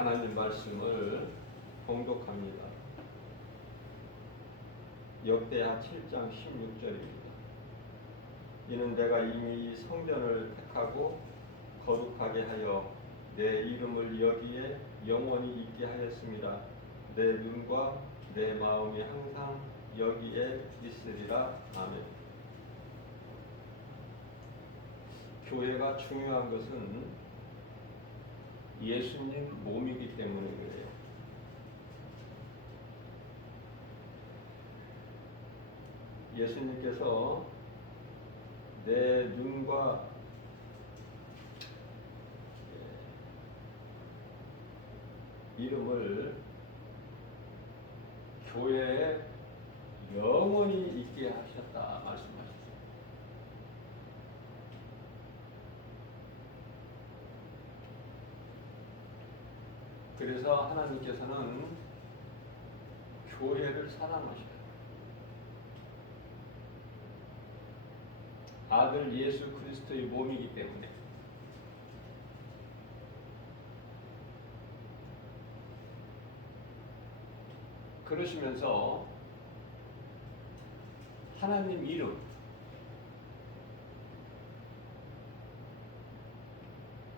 하나님 말씀을 봉독합니다. 역대하 7장 16절입니다. 이는 내가 이미 이 성전을 택하고 거룩하게 하여 내 이름을 여기에 영원히 있게 하였습니다. 내 눈과 내 마음이 항상 여기에 있으리라. 아멘. 교회가 중요한 것은 예수님 몸이기 때문에 그래요. 예수님께서 내 눈과 이름을 교회에 영원히 있게 하셨다 말씀하셨어요. 그래서 하나님께서는 교회를 사랑하셔요. 아들 예수 그리스도의 몸이기 때문에. 그러시면서 하나님 이름,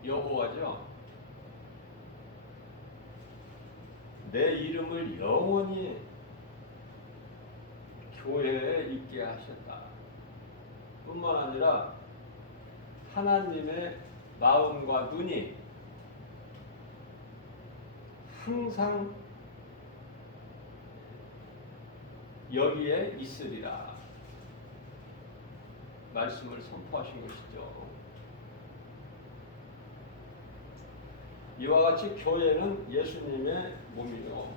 여호와죠. 내 이름을 영원히 교회에 있게 하셨다. 뿐만 아니라 하나님의 마음과 눈이 항상 여기에 있으리라 말씀을 선포하신 것이죠. 이와 같이 교회는 예수님의 몸이요,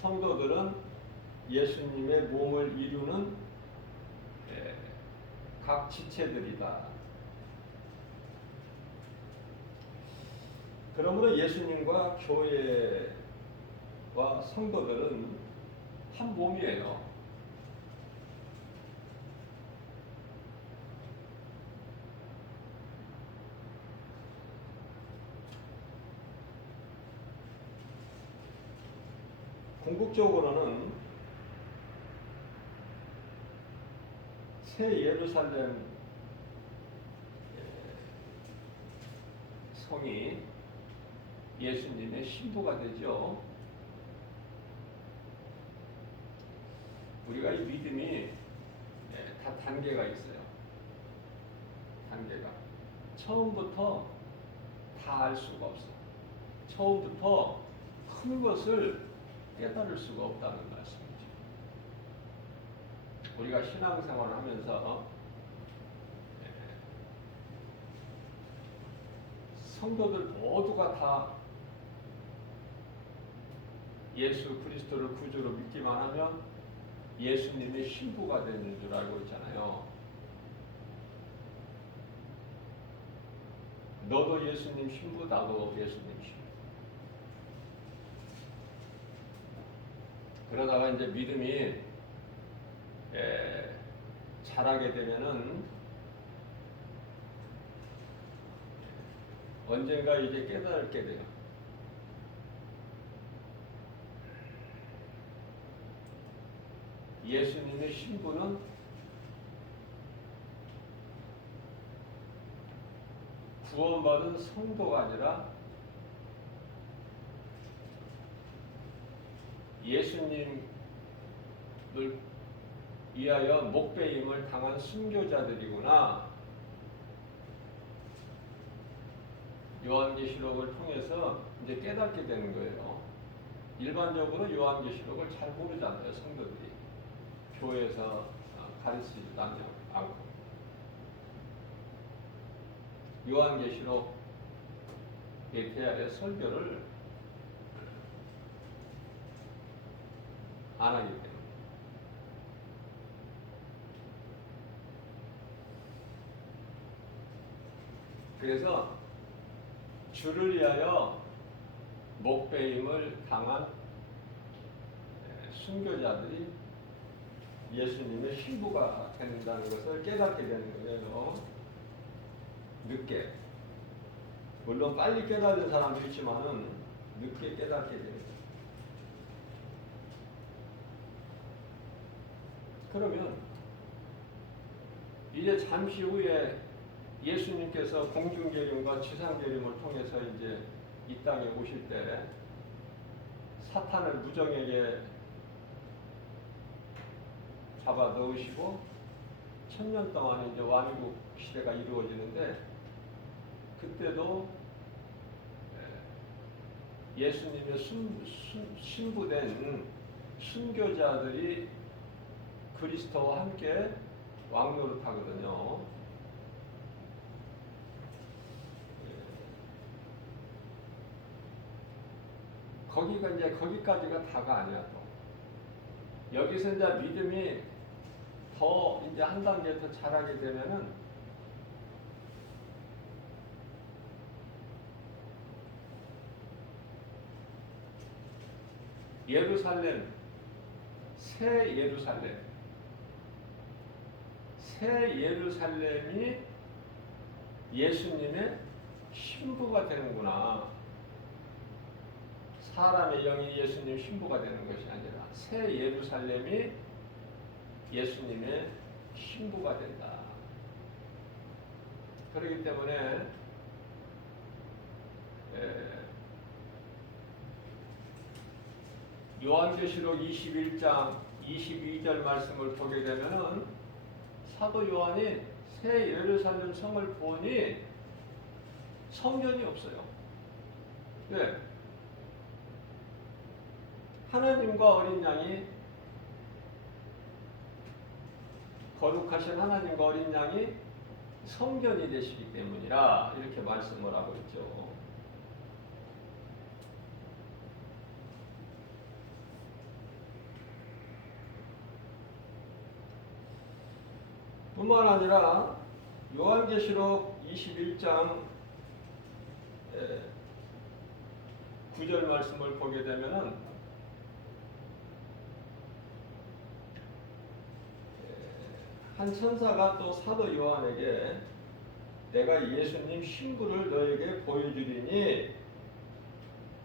성도들은 예수님의 몸을 이루는 각 지체들이다. 그러므로 예수님과 교회와 성도들은 한 몸이에요. 궁극적으로는 새 예루살렘 성이 예수님의 신부가 되죠. 우리가 이 믿음이 다 단계가 있어요. 단계가. 처음부터 다 알 수가 없어. 처음부터 큰 것을 깨달을 수가 없다는 말씀이죠. 우리가 신앙생활을 하면서 성도들 모두가 다 예수 그리스도를 구주로 믿기만 하면 예수님의 신부가 되는 줄 알고 있잖아요. 너도 예수님 신부, 나도 예수님 신부. 그러다가 이제 믿음이 자라게 되면은 언젠가 이제 깨달게 돼요. 예수님의 신부는 구원받은 성도가 아니라 예수님을 위하여 목배임을 당한 순교자들이구나. 요한계시록을 통해서 이제 깨닫게 되는 거예요. 일반적으로 요한계시록을 잘 모르잖아요, 성도들이. 교회에서 가르치지도 않고. 요한계시록에 대하여 설교를 안 하기 때문에. 그래서 주를 위하여 목배임을 당한 순교자들이 예수님의 신부가 된다는 것을 깨닫게 되는 거예요. 늦게. 물론 빨리 깨달은 사람도 있지만은 늦게 깨닫게 됩니다. 그러면 이제 잠시 후에 예수님께서 공중계림과 지상계림을 통해서 이제 이 땅에 오실 때 사탄을 무정에게 잡아 넣으시고 1000년 동안 이제 왕국 시대가 이루어지는데, 그때도 예수님의 신부된 순교자들이 그리스도와 함께 왕노릇하거든요. 거기가 이제 거기까지가 다가 아니야. 또 여기서 이제 믿음이 더 이제 한 단계 더 자라게 되면은 예루살렘, 새 예루살렘이 예수님의 신부가 되는구나. 사람의 영이 예수님 신부가 되는 것이 아니라 새 예루살렘이 예수님의 신부가 된다. 그렇기 때문에 요한계시록 21장 22절 말씀을 보게 되면은 사도 요한이 새 예루살렘 성을 보니 성전이 없어요. 네. 하나님과 어린 양이, 거룩하신 하나님과 어린 양이 성전이 되시기 때문이라 이렇게 말씀을 하고 있죠. 뿐만 아니라 요한계시록 21장 9절 말씀을 보게 되면은 한 천사가 또 사도 요한에게 내가 예수님 신부를 너에게 보여주리니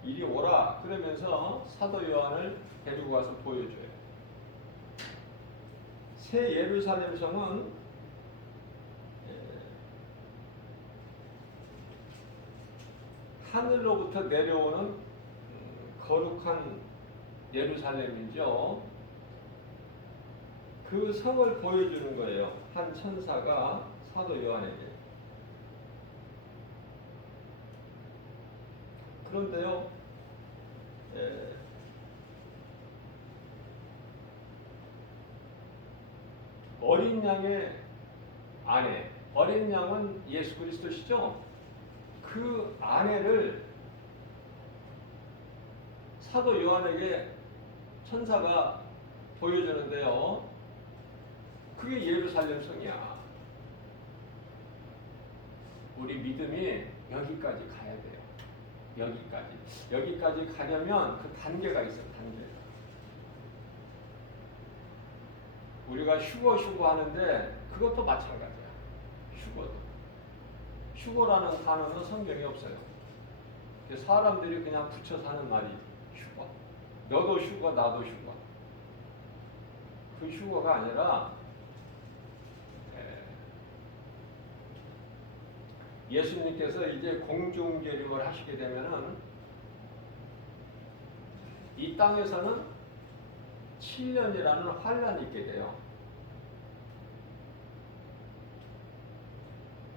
이리 오라 그러면서 사도 요한을 데리고 가서 보여줘요. 새 예루살렘 성은 하늘로부터 내려오는 거룩한 예루살렘이죠. 그 성을 보여주는 거예요. 한 천사가 사도 요한에게. 그런데요, 어린 양의 아내, 어린 양은 예수 그리스도시죠. 그 아내를 사도 요한에게 천사가 보여주는데요. 그게 예루살렘 성이야. 우리 믿음이 여기까지 가야 돼요. 여기까지 가려면 그 단계가 있어요. 단계가. 우리가 휴거 하는데 그것도 마찬가지야. 휴거라는 단어는 성경에 없어요. 사람들이 그냥 붙여서 하는 말이 휴거. 너도 휴거, 나도 휴거. 그 휴거가 아니라 예수님께서 이제 공중계림을 하시게 되면은 이 땅에서는 7년이라는 환란이 있게 돼요.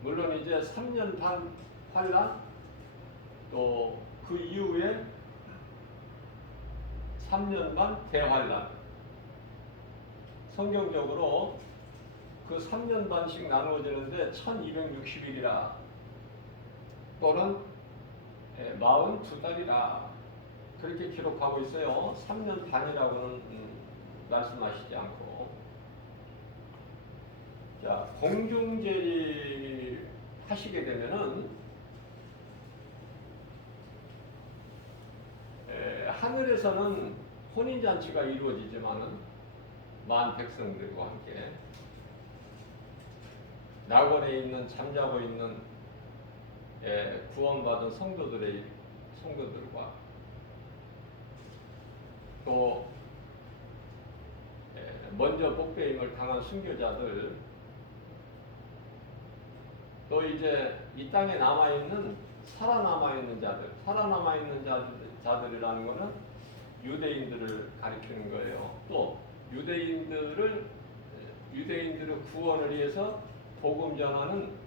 물론 이제 3년 반 환란, 또 그 이후에 3년 반 대환란. 성경적으로 그 3년 반씩 나누어지는데 1260일이라 또는 42달이라 그렇게 기록하고 있어요. 3년 반이라고는 말씀하시지 않고. 자, 공중제리 하시게 되면은 하늘에서는 혼인잔치가 이루어지지만은 만 백성들과 함께 낙원에 있는 잠자고 있는 구원받은 성도들과 또 먼저 복배임을 당한 순교자들, 또 이제 이 땅에 살아남아있는 자들이라는 것은 유대인들을 가리키는 거예요. 또 유대인들의 구원을 위해서 복음 전하는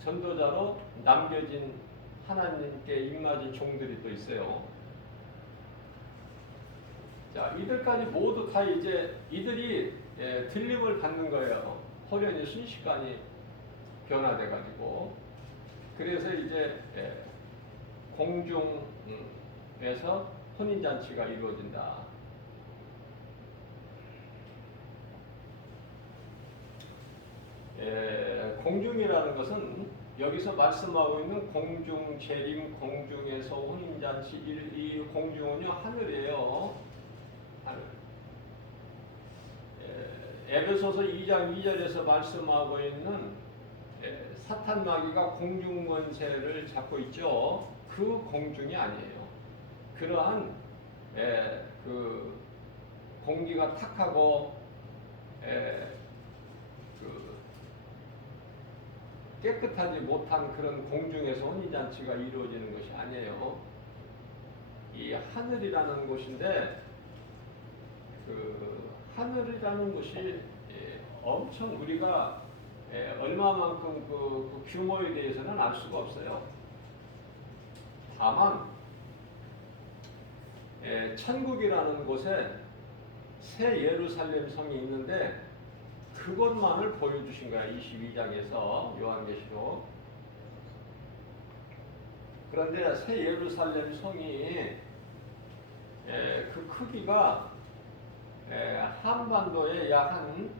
전도자로 남겨진 하나님께 입맞은 종들이 또 있어요. 자, 이들까지 모두 다 이제 이들이 들림을 받는 거예요. 호련히 순식간이 변화돼 가지고, 그래서 이제 공중에서 혼인잔치가 이루어진다. 공중이라는 것은 여기서 말씀하고 있는 공중 재림, 공중에서 혼인잔치, 이 공중은요 하늘이에요. 하늘. 에베소서 2장 2절에서 말씀하고 있는 사탄 마귀가 공중 권세를 잡고 있죠. 그 공중이 아니에요. 그러한 그 공기가 탁하고 그 깨끗하지 못한 그런 공중에서 혼인잔치가 이루어지는 것이 아니에요. 이 하늘이라는 곳인데, 그 하늘이라는 곳이 엄청 우리가 얼마만큼 그 규모에 대해서는 알 수가 없어요. 다만 천국이라는 곳에 새 예루살렘 성이 있는데 그것만을 보여주신 거야. 22장에서 요한계시록. 그런데 새 예루살렘 성이 그 크기가 한반도의 약 한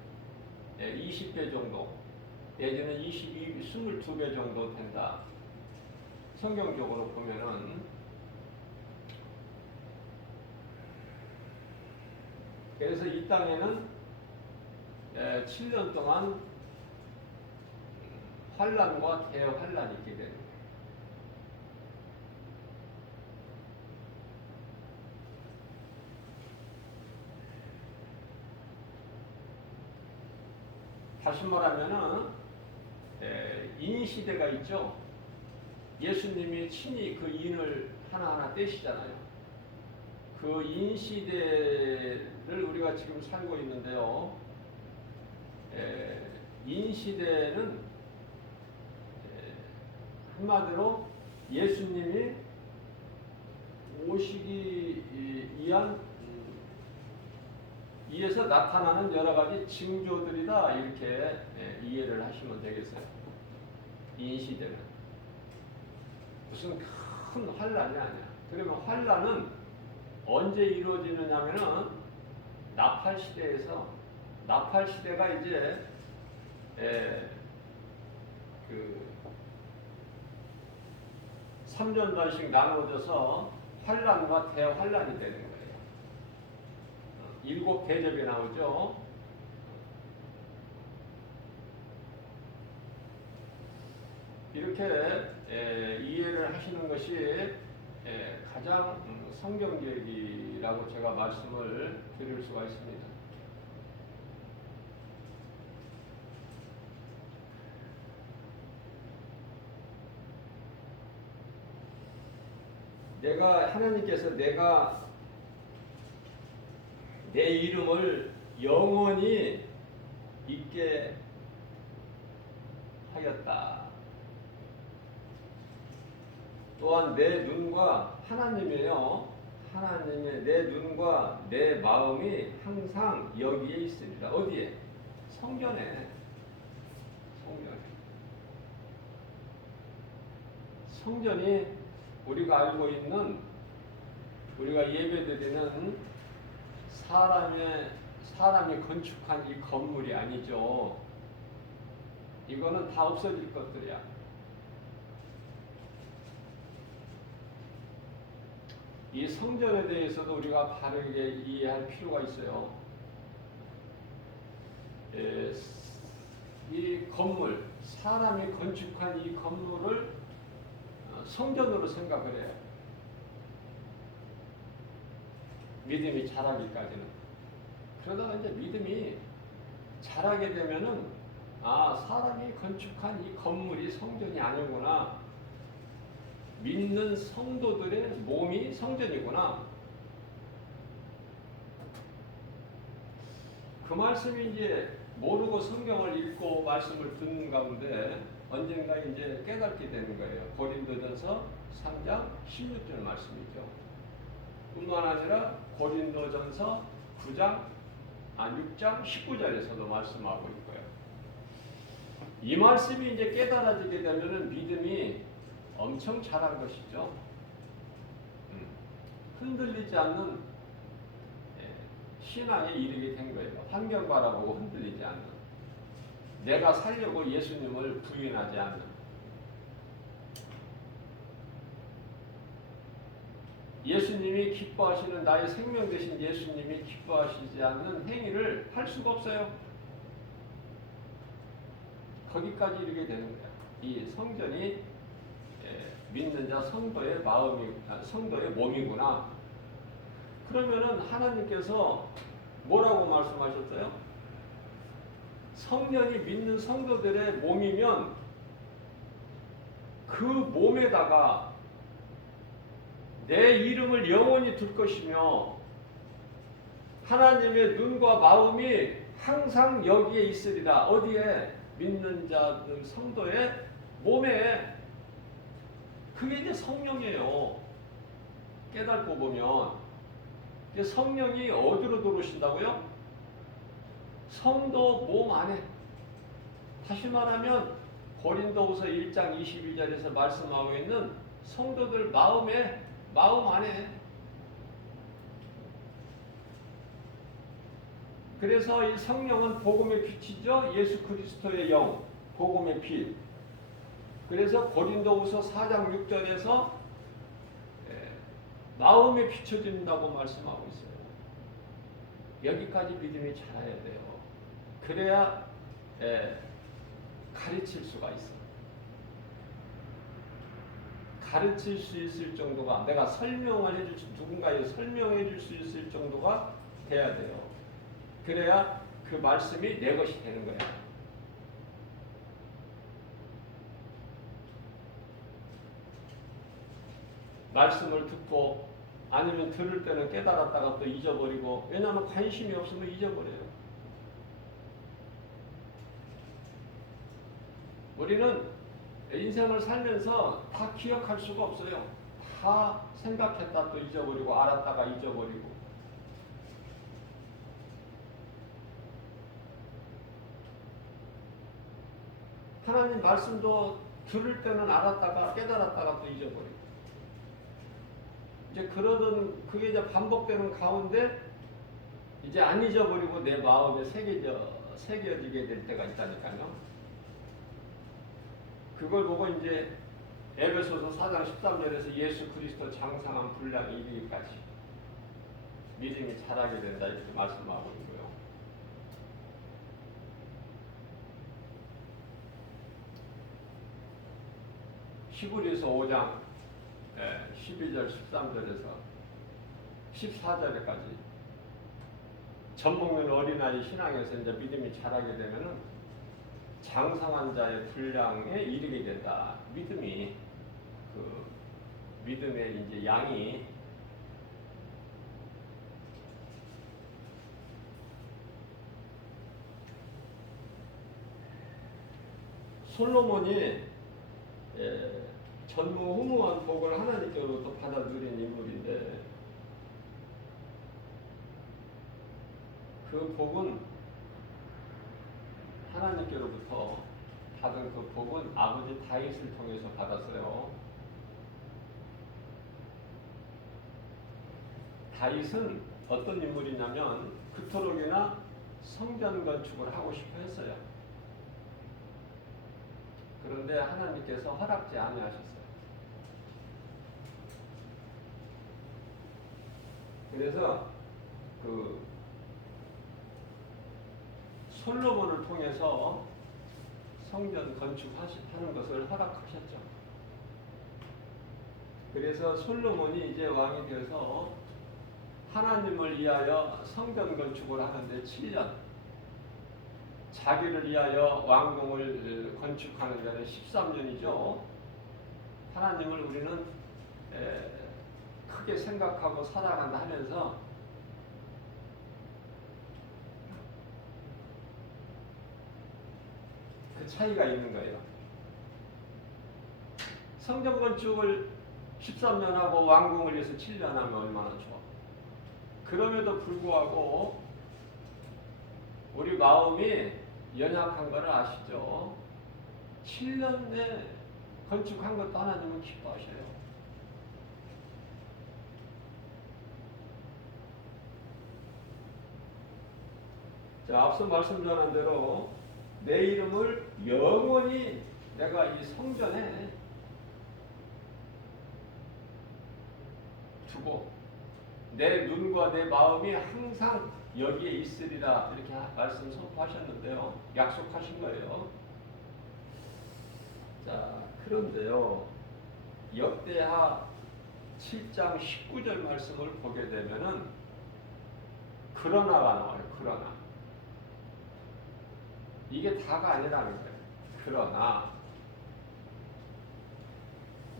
20배 정도, 내지는 22배 정도 된다. 성경적으로 보면은. 그래서 이 땅에는 7년 동안 환란과 대환란이 있게 되는 거예요. 다시 말하면은 인시대가 있죠. 예수님이 친히 그 인을 하나하나 떼시잖아요. 그 인시대를 우리가 지금 살고 있는데요. 인시대는 한마디로 예수님이 오시기 이에서 나타나는 여러 가지 징조들이다, 이렇게 이해를 하시면 되겠어요. 인시대는 무슨 큰 환란이 아니야. 그러면 환란은 언제 이루어지느냐면은 나팔 시대에서, 나팔 시대가 이제 그 3전단씩 나누어져서 환란과 대환란이 되는 거예요. 7 대접이 나오죠. 이렇게 이해를 하시는 것이 가장 성경적이라고 제가 말씀을 드릴 수가 있습니다. 하나님께서 내가 내 이름을 영원히 있게 하였다. 또한 내 눈과, 하나님이에요. 하나님의 내 눈과 내 마음이 항상 여기에 있습니다. 어디에? 성전에. 성전이 우리가 알고 있는, 우리가 예배드리는 사람이 건축한 이 건물이 아니죠. 이거는 다 없어질 것들이야. 이 성전에 대해서도 우리가 바르게 이해할 필요가 있어요. 이 건물, 사람이 건축한 이 건물을 성전으로 생각을 해요. 믿음이 자라기까지는. 그러다가 이제 믿음이 자라게 되면은 사람이 건축한 이 건물이 성전이 아니구나. 믿는 성도들의 몸이 성전이구나. 그 말씀이 이제 모르고 성경을 읽고 말씀을 듣는 가운데 언젠가 이제 깨닫게 되는 거예요. 고린도전서 3장 16절 말씀이죠. 뿐만 아니라 고린도전서 6장 19절에서도 말씀하고 있고요. 이 말씀이 이제 깨달아지게 되면은 믿음이 엄청 자란 것이죠. 흔들리지 않는 신앙에 이르게 된 거예요. 환경 바라보고 흔들리지 않는, 내가 살려고 예수님을 부인하지 않는, 예수님이 기뻐하시는, 나의 생명 되신 예수님이 기뻐하시지 않는 행위를 할 수가 없어요. 거기까지 이르게 되는 거예요. 이 성전이 믿는 자 성도의 마음이, 성도의 몸이구나. 그러면은 하나님께서 뭐라고 말씀하셨어요? 성령이 믿는 성도들의 몸이면 그 몸에다가 내 이름을 영원히 둘 것이며 하나님의 눈과 마음이 항상 여기에 있으리라. 어디에? 믿는 자들 성도의 몸에. 그게 이제 성령이에요. 깨닫고 보면 성령이 어디로 들어오신다고요? 성도 몸 안에. 다시 말하면 고린도후서 1장 22절에서 말씀하고 있는 성도들 마음 안에. 그래서 이 성령은 복음의 빛이죠. 예수 그리스도의 영, 복음의 빛. 그래서 고린도후서 4장 6절에서 마음에 비춰진다고 말씀하고 있어요. 여기까지 믿음이 자라야 돼요. 그래야 가르칠 수가 있어요. 가르칠 수 있을 정도가, 내가 설명을 해줄 수, 누군가에 설명해 줄 수 있을 정도가 돼야 돼요. 그래야 그 말씀이 내 것이 되는 거야. 말씀을 듣고 아니면 들을 때는 깨달았다가 또 잊어버리고, 왜냐하면 관심이 없으면 잊어버려요. 우리는 인생을 살면서 다 기억할 수가 없어요. 다 생각했다 또 잊어버리고, 알았다가 잊어버리고. 하나님 말씀도 들을 때는 알았다가 깨달았다가 또 잊어버리고. 이제 그러던 그게 이제 반복되는 가운데 이제 안 잊어버리고 내 마음에 새겨지게 될 때가 있다니까요. 그걸 보고 이제 에베소서 4장 13절에서 예수 그리스도 장상한 분량이 이르기까지 믿음이 자라게 된다 이렇게 말씀하고 있고요. 히브리서 5장 12절 13절에서 14절에까지 젖먹는 어린아이 신앙에서 이제 믿음이 자라게 되면은 장성한 자의 분량에 이르게 된다. 믿음이 그 믿음의 이제 양이 솔로몬이 전무후무한 복을 하나님께로부터 받아 누린 인물인데 그 복은 하나님께로부터 받은 그 복은 아버지 다윗을 통해서 받았어요. 다윗은 어떤 인물이냐면 그토록이나 성전 건축을 하고 싶어 했어요. 그런데 하나님께서 허락지 아니하셨어요. 그래서 그 솔로몬을 통해서 성전 건축하는 것을 허락하셨죠. 그래서 솔로몬이 이제 왕이 되어서 하나님을 위하여 성전 건축을 하는데 7년, 자기를 위하여 왕궁을 건축하는 데는 13년이죠. 하나님을 우리는 크게 생각하고 살아간다 하면서 그 차이가 있는 거예요. 성전 건축을 13년 하고 왕궁을 위해서 7년 하면 얼마나 좋아. 그럼에도 불구하고 우리 마음이 연약한 걸 아시죠? 7년 내 건축한 것도 하나님은 기뻐하셔요. 자, 앞서 말씀 전한 대로 내 이름을 영원히 내가 이 성전에 두고 내 눈과 내 마음이 항상 여기에 있으리라 이렇게 말씀 선포하셨는데요. 약속하신 거예요. 자, 그런데요. 역대하 7장 19절 말씀을 보게 되면은 그러나가 나와요. 그러나. 이게 다가 아니라는 거예요. 그러나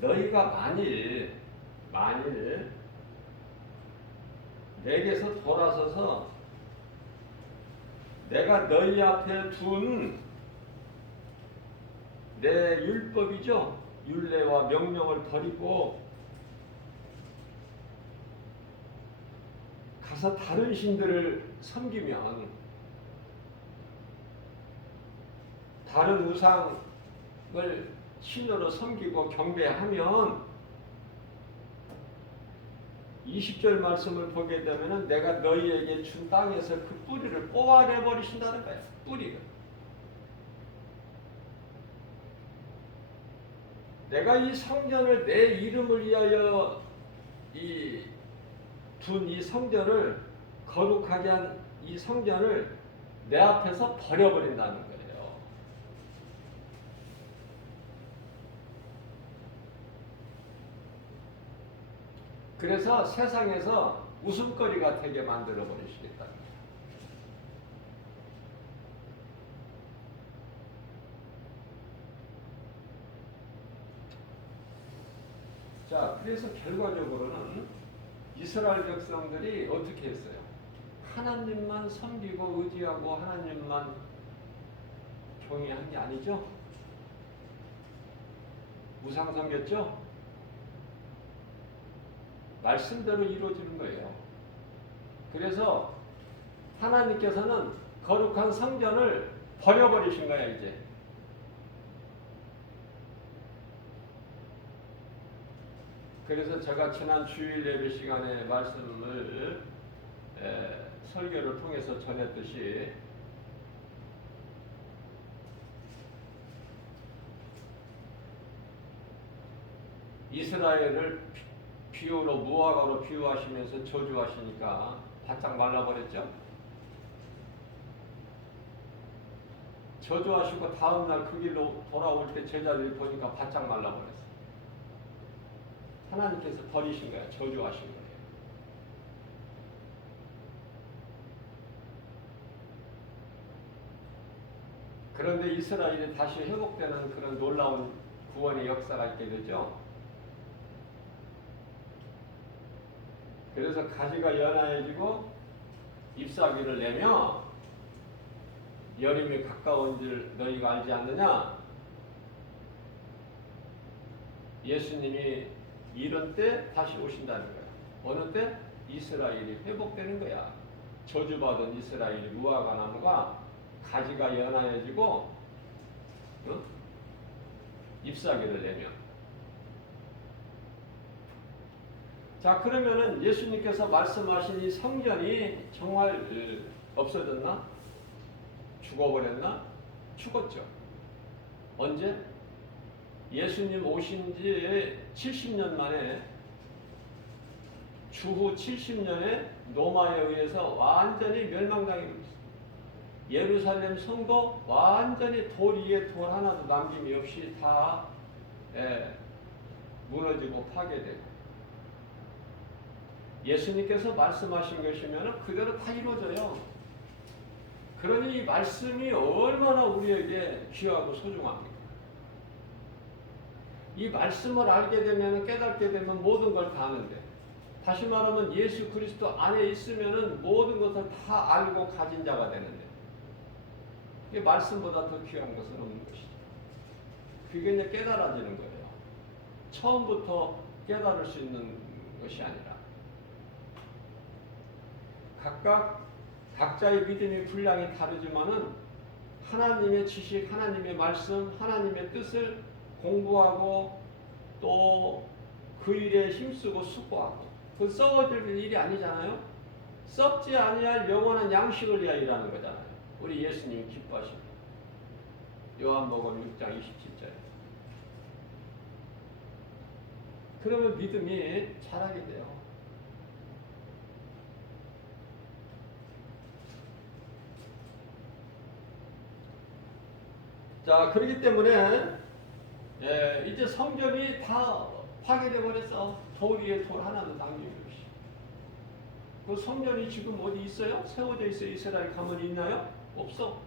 너희가 만일 내게서 돌아서서 내가 너희 앞에 둔 내 율법이죠. 율례와 명령을 버리고 가서 다른 신들을 섬기면, 다른 우상을 신으로 섬기고 경배하면 20절 말씀을 보게 되면 내가 너희에게 준 땅에서 그 뿌리를 뽑아내 버리신다는 거예요. 뿌리를. 내가 이 성전을 내 이름을 위하여 둔 이 성전을, 거룩하게 한 이 성전을 내 앞에서 버려버린다는 거예요. 그래서 세상에서 웃음거리가 되게 만들어 버리시겠다. 자, 그래서 결과적으로는 이스라엘 백성들이 어떻게 했어요? 하나님만 섬기고 의지하고 하나님만 경외한 게 아니죠? 우상 섬겼죠? 말씀대로 이루어지는 거예요. 그래서 하나님께서는 거룩한 성전을 버려버리신 거야, 이제. 그래서 제가 지난 주일 예배 시간에 말씀을 설교를 통해서 전했듯이 이스라엘을 비유로 무화과로 비유하시면서 저주하시니까 바짝 말라버렸죠. 저주하시고 다음날 그 길로 돌아올 때 제자들이 보니까 바짝 말라버렸어요. 하나님께서 버리신 거야. 저주하신 거예요. 그런데 이스라엘이 다시 회복되는 그런 놀라운 구원의 역사가 있게 되죠. 그래서 가지가 연하여지고 잎사귀를 내며 여름이 가까운 줄 너희가 알지 않느냐? 예수님이 이런 때 다시 오신다는 거야. 어느 때? 이스라엘이 회복되는 거야. 저주받은 이스라엘이 무화과 나무가 가지가 연하여지고 잎사귀를 내며. 자, 그러면은 예수님께서 말씀하신 이 성전이 정말 없어졌나? 죽어버렸나? 죽었죠. 언제? 예수님 오신 지 70년 만에, 주후 70년에 노마에 의해서 완전히 멸망당해 버렸어요. 예루살렘 성도 완전히 돌 위에 돌 하나도 남김이 없이 다 무너지고 파괴되고, 예수님께서 말씀하신 것이면 그대로 다 이루어져요. 그러니 이 말씀이 얼마나 우리에게 귀하고 소중합니까? 이 말씀을 알게 되면, 깨닫게 되면 모든 걸 다 아는데, 다시 말하면 예수 그리스도 안에 있으면 모든 것을 다 알고 가진 자가 되는데, 이 말씀보다 더 귀한 것은 없는 것이죠. 그게 이제 깨달아지는 거예요. 처음부터 깨달을 수 있는 것이 아니라, 각자의 믿음의 분량이 다르지만은 하나님의 지식, 하나님의 말씀, 하나님의 뜻을 공부하고 또 그 일에 힘쓰고 수고하고, 그 썩어질 일이 아니잖아요. 썩지 아니할 영원한 양식을 위하여 일하는 거잖아요. 우리 예수님이 기뻐하시고, 요한복음 6장 27절에. 그러면 믿음이 자라게 돼요. 자, 그렇기 때문에 이제 성전이 다 파괴되어 버렸어. 돌 위에 돌 하나도 남김없이. 그 성전이 지금 어디 있어요? 세워져 있어요? 이스라엘 가문이 있나요? 없어.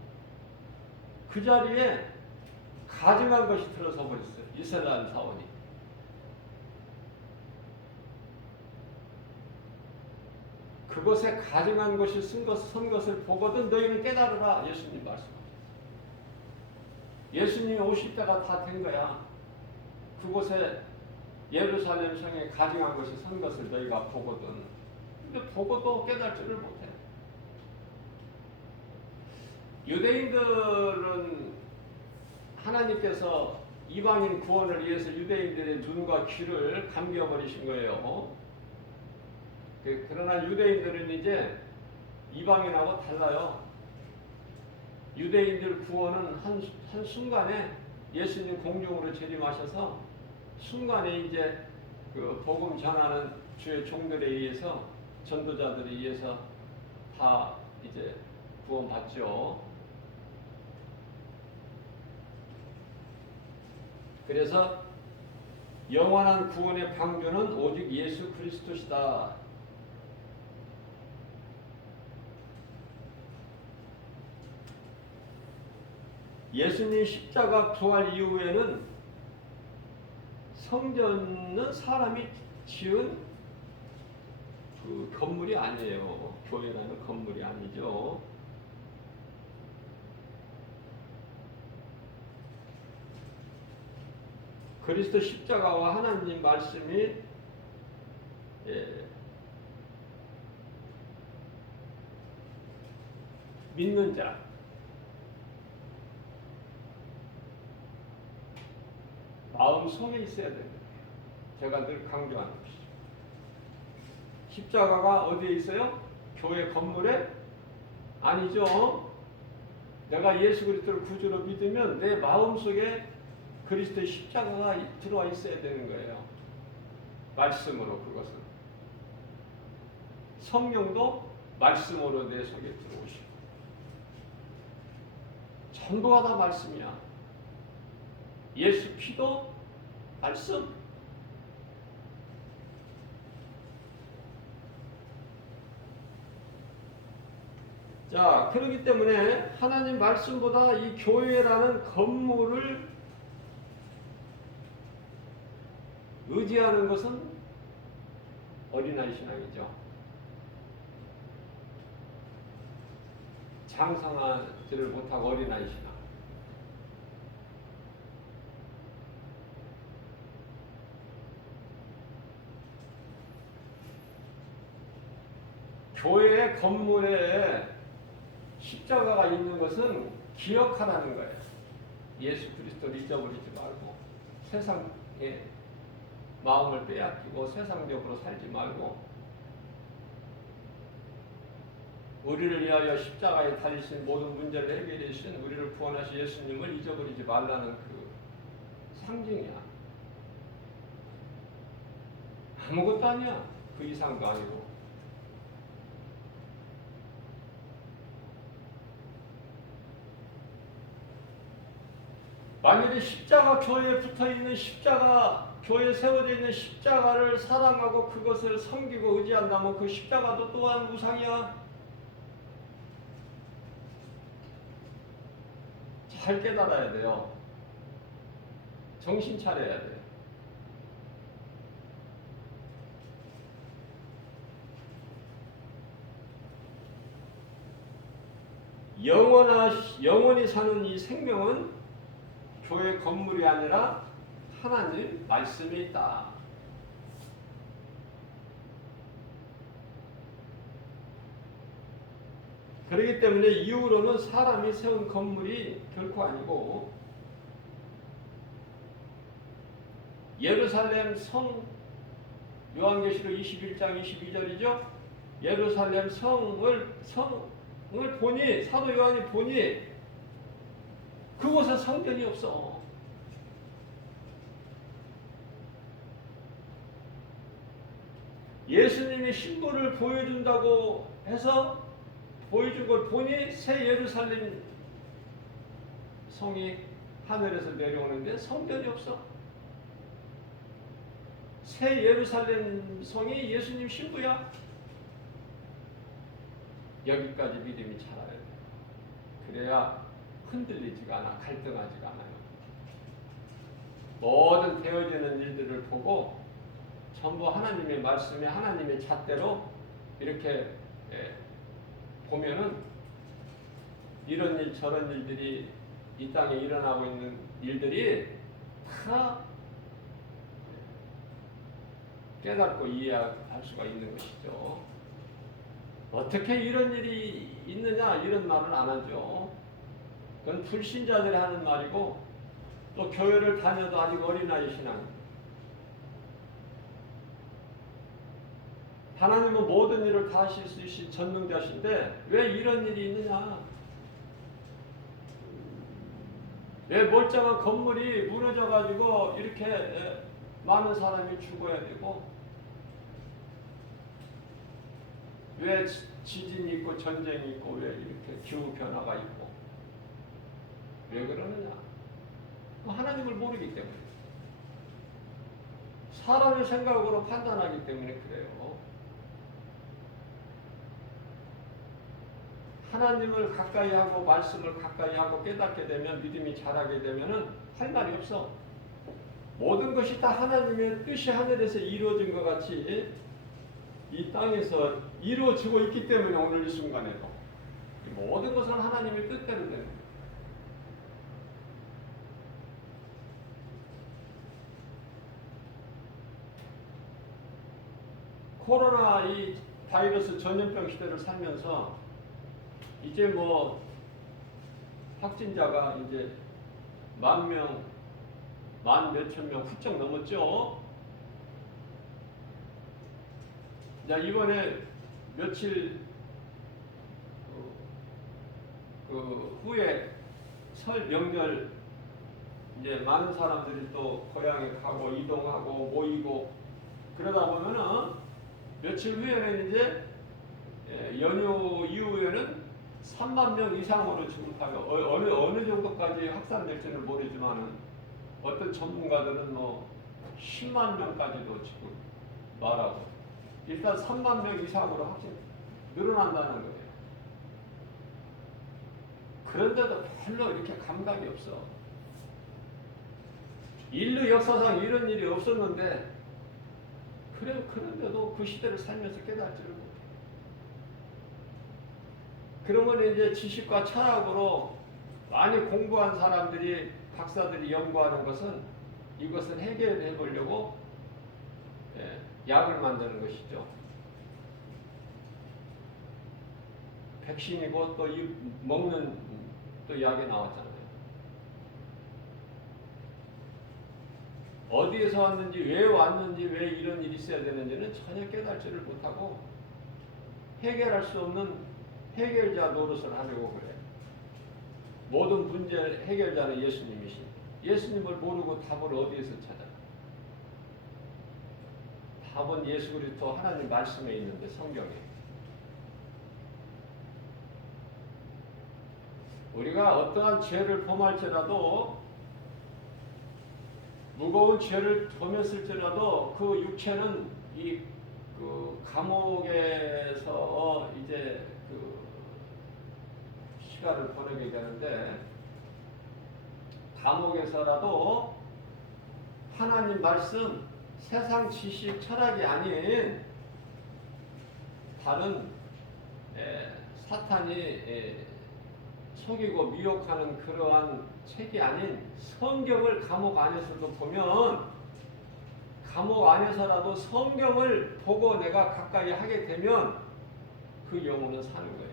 그 자리에 가증한 것이 들어서 버렸어요. 이스라엘 사원이. 그것에 가증한 것이 선 것을 보거든 너희는 깨달으라. 예수님 말씀하셨어요. 예수님이 오실 때가 다 된 거야. 그곳에 예루살렘 성에 가증한 것이 선 것을 너희가 보거든. 근데 보고도 깨달지를 못해. 유대인들은 하나님께서 이방인 구원을 위해서 유대인들의 눈과 귀를 감겨버리신 거예요. 그러나 유대인들은 이제 이방인하고 달라요. 유대인들 구원은 한 순간에 예수님 공중으로 재림하셔서 순간에 이제 그 복음 전하는 주의 종들에 의해서, 전도자들에 의해서 다 이제 구원받죠. 그래서 영원한 구원의 방주는 오직 예수 그리스도시다. 예수님 십자가 부활 이후에는 성전은 사람이 지은 그 건물이 아니에요. 교회라는 건물이 아니죠. 그리스도 십자가와 하나님 말씀이 믿는 자, 마음 속에 있어야 됩니다. 제가 늘 강조하는 것이죠. 십자가가 어디에 있어요? 교회 건물에? 아니죠. 내가 예수 그리스도를 구주로 믿으면 내 마음 속에 그리스도의 십자가가 들어와 있어야 되는 거예요. 말씀으로. 그것은 성령도 말씀으로 내 속에 들어오시고, 전부가 다 말씀이야. 예수 피도 말씀. 자, 그렇기 때문에 하나님 말씀보다 이 교회라는 건물을 의지하는 것은 어린아이 신앙이죠. 장성하지를 못하고 어린아이 신앙. 교회의 건물에 십자가가 있는 것은 기억하라는 거예요. 예수 그리스도를 잊어버리지 말고, 세상에 마음을 빼앗기고 세상적으로 살지 말고, 우리를 위하여 십자가에 달리신 모든 문제를 해결해 주신 우리를 구원하신 예수님을 잊어버리지 말라는 그 상징이야. 아무것도 아니야. 그 이상도 아니고. 만약에 십자가 교회에 붙어 있는 십자가 교회에 세워져 있는 십자가를 사랑하고 그것을 섬기고 의지한다면 그 십자가도 또한 우상이야. 잘 깨달아야 돼요. 정신 차려야 돼요. 영원히 사는 이 생명은 교회 건물이 아니라 하나님 말씀에 있다. 그렇기 때문에 이후로는 사람이 세운 건물이 결코 아니고 예루살렘 성, 요한계시록 21장 22절이죠. 예루살렘 성을 보니, 사도 요한이 보니 그곳에 성전이 없어. 예수님이 신부를 보여준다고 해서 보여준 걸 보니 새 예루살렘 성이 하늘에서 내려오는데 성전이 없어. 새 예루살렘 성이 예수님 신부야. 여기까지 믿음이 자라야 돼. 그래야 흔들리지가 않아, 갈등하지가 않아요. 모든 되어지는 일들을 보고 전부 하나님의 말씀에 하나님의 잣대로 이렇게 보면은 이런 일 저런 일들이 이 땅에 일어나고 있는 일들이 다 깨닫고 이해할 수가 있는 것이죠. 어떻게 이런 일이 있느냐 이런 말은 안 하죠. 그건 불신자들이 하는 말이고 또 교회를 다녀도 아직 어린아이 신앙입니다. 하나님은 모든 일을 다 하실 수 있으신 전능자신데 왜 이런 일이 있느냐? 왜 멀쩡한 건물이 무너져가지고 이렇게 많은 사람이 죽어야 되고 왜 지진이 있고 전쟁이 있고 왜 이렇게 기후변화가 있고 왜 그러느냐? 하나님을 모르기 때문에 사람의 생각으로 판단하기 때문에 그래요. 하나님을 가까이 하고 말씀을 가까이 하고 깨닫게 되면 믿음이 자라게 되면은 할 말이 없어. 모든 것이 다 하나님의 뜻이 하늘에서 이루어진 것 같이 이 땅에서 이루어지고 있기 때문에 오늘 이 순간에도 모든 것은 하나님의 뜻대로 되는 거예요. 코로나 이 바이러스 전염병 시대를 살면서 이제 뭐 확진자가 이제 10,000명, 10,000명 훌쩍 넘었죠. 자, 이번에 며칠 후에 설 명절 이제 많은 사람들이 또 고향에 가고 이동하고 모이고 그러다 보면은 며칠 후에는 이제 연휴 이후에는 3만 명 이상으로 지금 가요. 어느 정도까지 확산될지는 모르지만은 어떤 전문가들은 뭐 10만 명까지도 지금 말하고 일단 3만 명 이상으로 확진 늘어난다는 거예요. 그런데도 별로 이렇게 감각이 없어. 인류 역사상 이런 일이 없었는데 그런데도 그 시대를 살면서 깨닫지를 못해. 그러면 이제 지식과 철학으로 많이 공부한 사람들이 박사들이 연구하는 것은 이것을 해결해 보려고 약을 만드는 것이죠. 백신이고 또 먹는 또 약이 나왔잖아요. 어디에서 왔는지 왜 왔는지 왜 이런 일이 있어야 되는지는 전혀 깨달지를 못하고 해결할 수 없는 해결자 노릇을 하려고 그래. 모든 문제 해결자는 예수님이신. 예수님을 모르고 답을 어디에서 찾아? 답은 예수 그리스도 하나님 말씀에 있는데 성경에. 우리가 어떠한 죄를 범할지라도 무거운 죄를 범했을지라도 그 육체는 이 그 감옥에서 이제 그 시간을 보내게 되는데, 감옥에서라도 하나님 말씀, 세상 지식 철학이 아닌 다른 사탄이 속이고 미혹하는 그러한 책이 아닌 성경을 감옥 안에서도 보면, 감옥 안에서라도 성경을 보고 내가 가까이 하게 되면 그 영혼은 사는 거예요.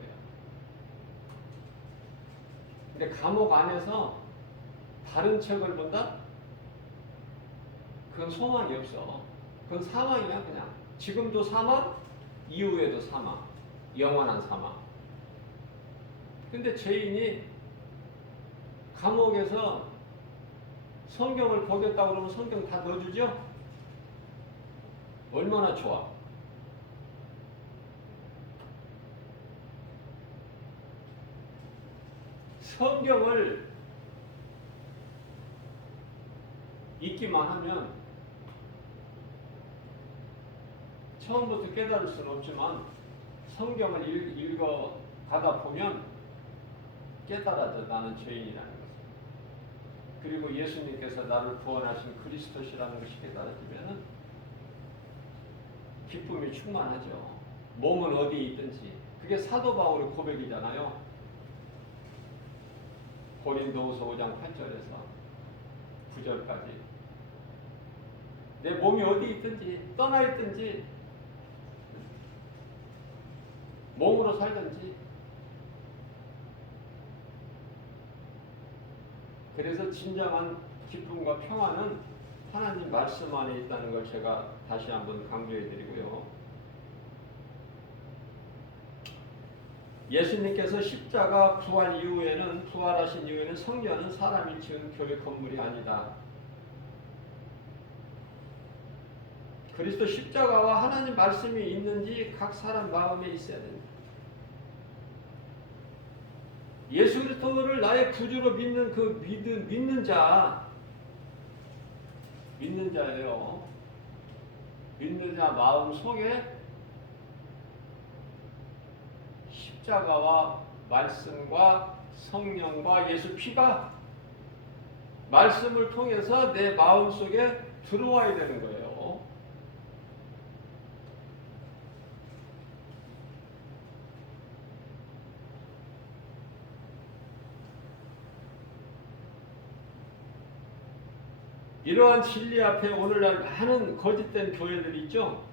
근데 감옥 안에서 다른 책을 본다? 그건 소망이 없어. 그건 사망이야, 그냥. 지금도 사망, 이후에도 사망. 영원한 사망. 근데 죄인이 감옥에서 성경을 보겠다고 그러면 성경 다 넣어주죠? 얼마나 좋아. 성경을 읽기만 하면 처음부터 깨달을 수는 없지만 성경을 읽어 가다 보면 깨달아져, 나는 죄인이라는 것을. 그리고 예수님께서 나를 구원하신 그리스도시라는 것이 깨달아지면 기쁨이 충만하죠. 몸은 어디에 있든지. 그게 사도 바울의 고백이잖아요. 고린도후서 5장 8절에서 9절까지. 내 몸이 어디 있든지, 떠나 있든지, 몸으로 살든지. 그래서 진정한 기쁨과 평안은 하나님 말씀 안에 있다는 걸 제가 다시 한번 강조해 드리고요. 예수님께서 십자가 부활하신 이후에는 성전은 사람이 지은 교회 건물이 아니다. 그리스도 십자가와 하나님 말씀이 있는지 각 사람 마음에 있어야 됩니다. 예수 그리스도를 나의 구주로 믿는 그 믿는 자예요. 믿는 자 마음 속에 십자가와 말씀과 성령과 예수 피가 말씀을 통해서 내 마음 속에 들어와야 되는 거예요. 이러한 진리 앞에 오늘날 많은 거짓된 교회들이 있죠.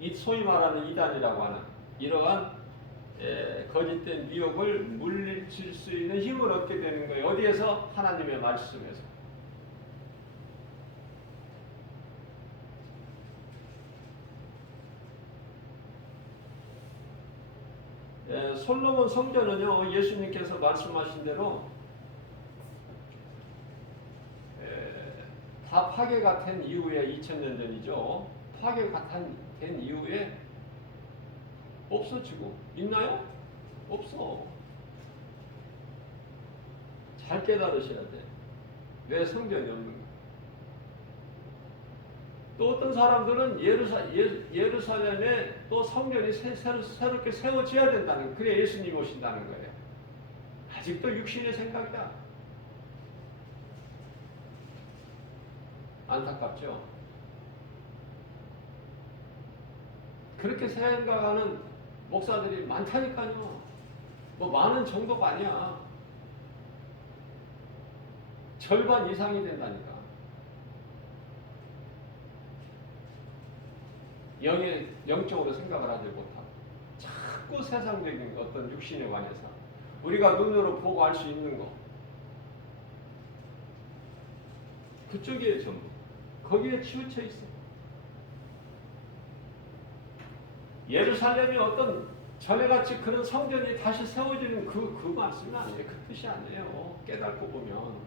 이 소위 말하는 이단이라고 하는 이러한 거짓된 미혹을 물리칠 수 있는 힘을 얻게 되는 거예요. 어디에서? 하나님의 말씀에서. 솔로몬 성전은요, 예수님께서 말씀하신 대로 다 파괴가 된 이후에 2000년 전이죠. 파괴가 된 이후에 없어지고 있나요? 없어. 잘 깨달으셔야 돼. 왜 성전이 없는 거야? 또 어떤 사람들은 예루살렘에 또 성전이 새롭게 세워져야 된다는, 그래 예수님이 오신다는 거예요. 아직도 육신의 생각이다. 안타깝죠? 그렇게 생각하는 목사들이 많다니까요. 뭐 많은 정도가 아니야. 절반 이상이 된다니까. 영적으로 생각을 하지 못하고 자꾸 세상적인 어떤 육신에 관해서 우리가 눈으로 보고 알 수 있는 거, 그쪽이에요 전부. 거기에 치우쳐 있어. 예루살렘이 어떤 전에같이 그런 성전이 다시 세워지는 그 말씀이 아니에요. 그 뜻이 아니에요. 깨닫고 보면.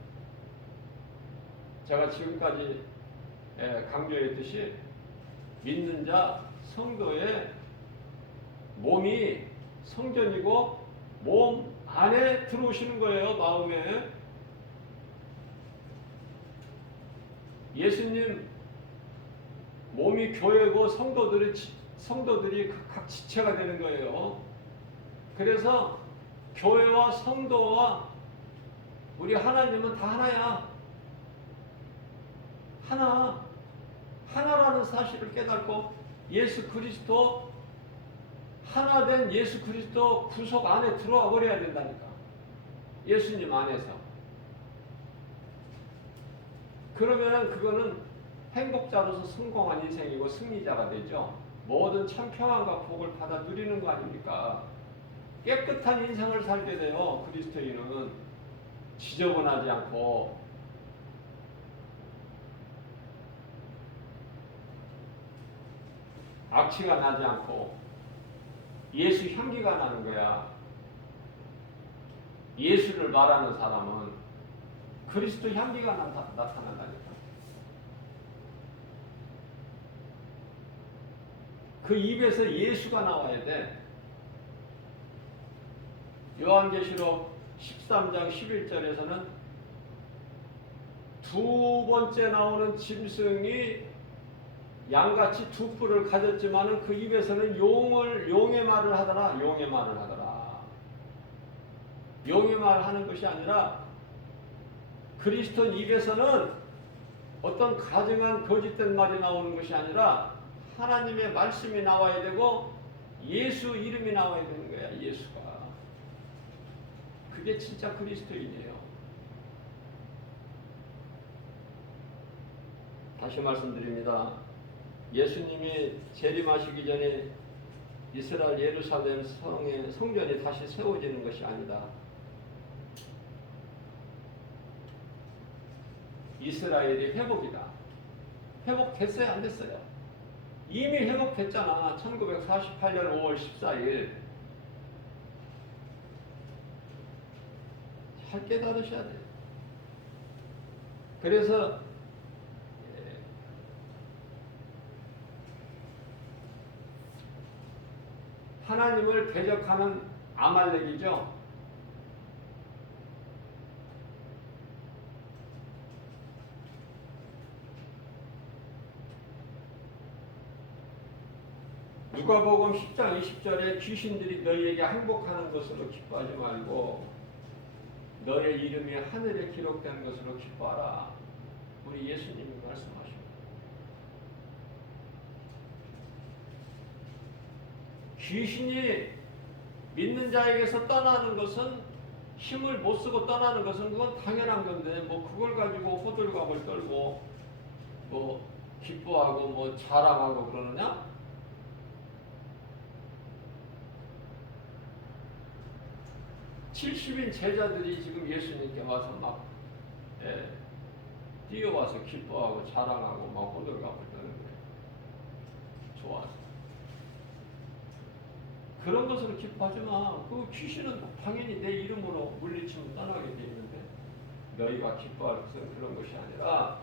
제가 지금까지 강조했듯이 믿는 자 성도의 몸이 성전이고 몸 안에 들어오시는 거예요. 마음에. 예수님 몸이 교회고 성도들이 각 지체가 되는 거예요. 그래서 교회와 성도와 우리 하나님은 다 하나야. 하나라는 사실을 깨닫고 예수 그리스도 하나 된 예수 그리스도 구속 안에 들어와 버려야 된다니까. 예수님 안에서. 그러면은 그거는 행복자로서 성공한 인생이고 승리자가 되죠. 모든 참 평안과 복을 받아 누리는 거 아닙니까? 깨끗한 인생을 살게 돼요. 그리스도인은 지저분하지 않고 악취가 나지 않고 예수 향기가 나는 거야. 예수를 말하는 사람은 그리스도 향기가 나타난다니까. 그 입에서 예수가 나와야 돼. 요한계시록 13장 11절에서는 두 번째 나오는 짐승이 양같이 두 뿔을 가졌지만은 그 입에서는 용의 말을 하더라. 용의 말을 하더라. 용의 말 하는 것이 아니라 그리스도 입에서는 어떤 가증한 거짓된 말이 나오는 것이 아니라 하나님의 말씀이 나와야 되고 예수 이름이 나와야 되는 거야. 예수가. 그게 진짜 그리스도인이에요. 다시 말씀드립니다. 예수님이 재림하시기 전에 이스라엘 예루살렘 성전이 다시 세워지는 것이 아니다. 이스라엘이 회복이다. 회복됐어요? 안 됐어요? 이미 회복됐잖아. 1948년 5월 14일. 잘 깨달으셔야 돼요. 그래서 하나님을 대적하는 아말렉이죠. 누가복음 10장 20절에 귀신들이 너희에게 항복하는 것으로 기뻐하지 말고 너의 이름이 하늘에 기록된 것으로 기뻐하라. 우리 예수님이 말씀하십니다. 귀신이 믿는 자에게서 떠나는 것은 힘을 못 쓰고 떠나는 것은 그건 당연한 건데 뭐 그걸 가지고 호들갑을 떨고 뭐 기뻐하고 뭐 자랑하고 그러느냐? 70인 제자들이 지금 예수님께 와서 막 뛰어와서 기뻐하고 자랑하고 막 호들갑을 떠는 거예요. 좋아서. 그런 것으로 기뻐하지 마. 그 귀신은 당연히 내 이름으로 물리치면 떠나게 돼 있는데 너희가 기뻐할 것은 그런 것이 아니라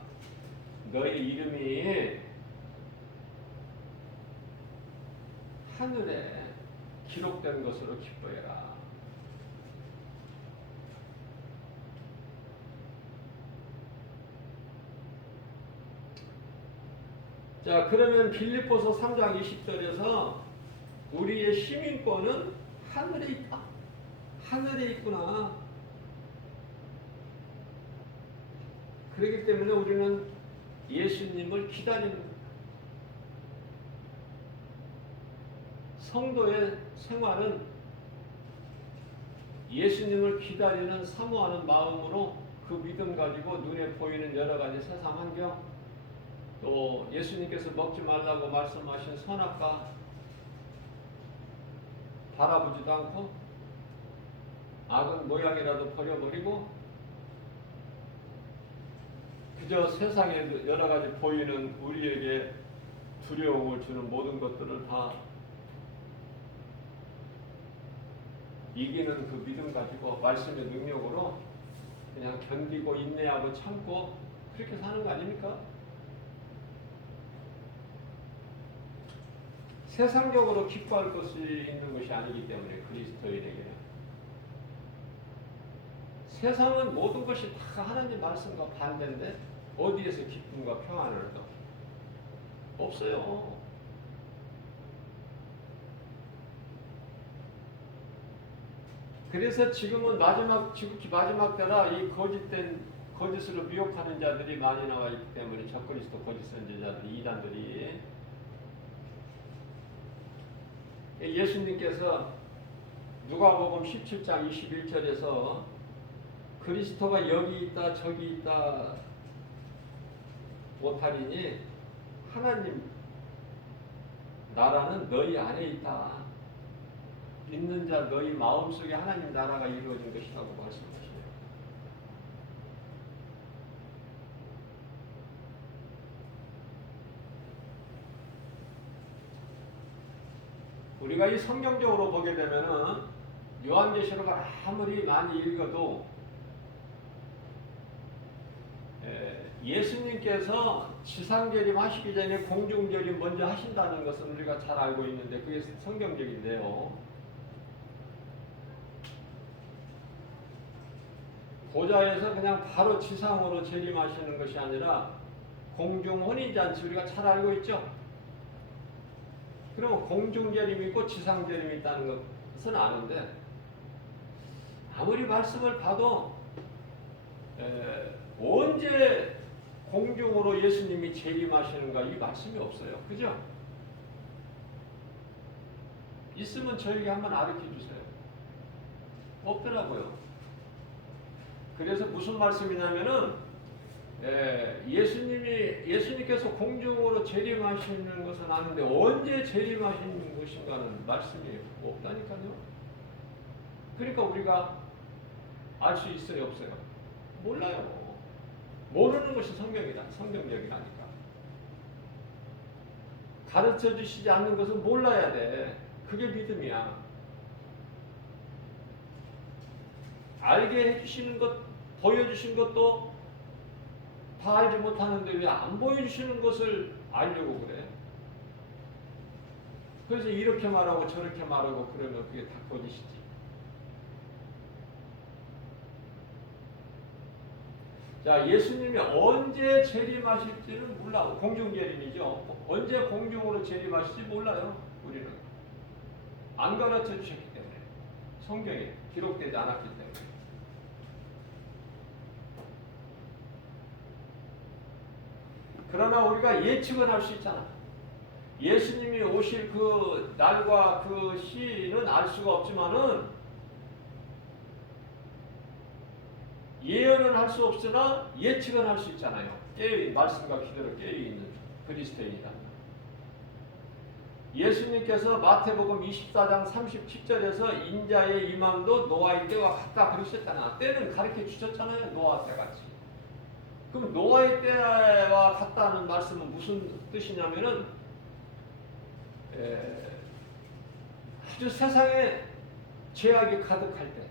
너희 이름이 하늘에 기록된 것으로 기뻐해라. 자, 그러면 빌립보서 3장 20절에서 우리의 시민권은 하늘에 있다. 하늘에 있구나. 그렇기 때문에 우리는 예수님을 기다리는 거예요. 성도의 생활은 예수님을 기다리는 사모하는 마음으로 그 믿음 가지고 눈에 보이는 여러 가지 세상 환경 또 예수님께서 먹지 말라고 말씀하신 선악과 바라보지도 않고 악은 모양이라도 버려버리고 그저 세상에 여러 가지 보이는 우리에게 두려움을 주는 모든 것들을 다 이기는 그 믿음 가지고 말씀의 능력으로 그냥 견디고 인내하고 참고 그렇게 사는 거 아닙니까? 세상적으로 기뻐할 것이 있는 것이 아니기 때문에 그리스도인에게는 세상은 모든 것이 다 하나님 말씀과 반대인데 어디에서 기쁨과 평안을 얻어? 없어요. 그래서 지금은 지극히 마지막 때라 이 거짓으로 미혹하는 자들이 많이 나와 있기 때문에 적그리스도 거짓 선지자들, 이단들이 예수님께서 누가복음 17장 21절에서 그리스도가 여기 있다 저기 있다 못하리니 하나님 나라는 너희 안에 있다. 믿는 자 너희 마음속에 하나님 나라가 이루어진 것이라고 말씀하시네요. 우리가 이 성경적으로 보게 되면은 요한계시록을 아무리 많이 읽어도 예수님께서 지상재림 하시기 전에 공중재림 먼저 하신다는 것은 우리가 잘 알고 있는데 그게 성경적인데요. 보좌에서 그냥 바로 지상으로 재림하시는 것이 아니라 공중 혼인잔치 우리가 잘 알고 있죠. 그러면 공중재림이 있고 지상재림이 있다는 것은 아는데 아무리 말씀을 봐도 언제 공중으로 예수님이 재림하시는가 이 말씀이 없어요. 그죠? 있으면 저에게 한번 알려 주세요. 없더라고요. 그래서 무슨 말씀이냐면은 예수님께서 공중으로 재림하시는 것은 아는데 언제 재림하시는 것인가는 말씀이 없다니까요. 그러니까 우리가 알 수 있어요, 없어요? 몰라요. 모르는 것이 성경적이라니까. 가르쳐 주시지 않는 것은 몰라야 돼. 그게 믿음이야. 알게 해주시는 것, 보여주신 것도 다 알지 못하는데 왜 안 보여주시는 것을 알려고 그래? 그래서 이렇게 말하고 저렇게 말하고 그러면 그게 다 거짓이지. 자, 예수님이 언제 재림하실지는 몰라. 공중재림이죠. 언제 공중으로 재림하실지 몰라요. 우리는. 안 가르쳐 주셨기 때문에. 성경에 기록되지 않았기 때문에. 그러나 우리가 예측은 할 수 있잖아. 예수님이 오실 그 날과 그 시는 알 수가 없지만은 예언은 할 수 없으나 예측은 할 수 있잖아요. 말씀과 기대로 깨어있는 그리스도인이다. 예수님께서 마태복음 24장 37절에서 인자의 임함도 노아의 때와 같다 그러셨잖아. 때는 가르쳐 주셨잖아요. 노아 때 같이. 그럼 노아의 때와 같다는 말씀은 무슨 뜻이냐면은 아주 세상에 죄악이 가득할 때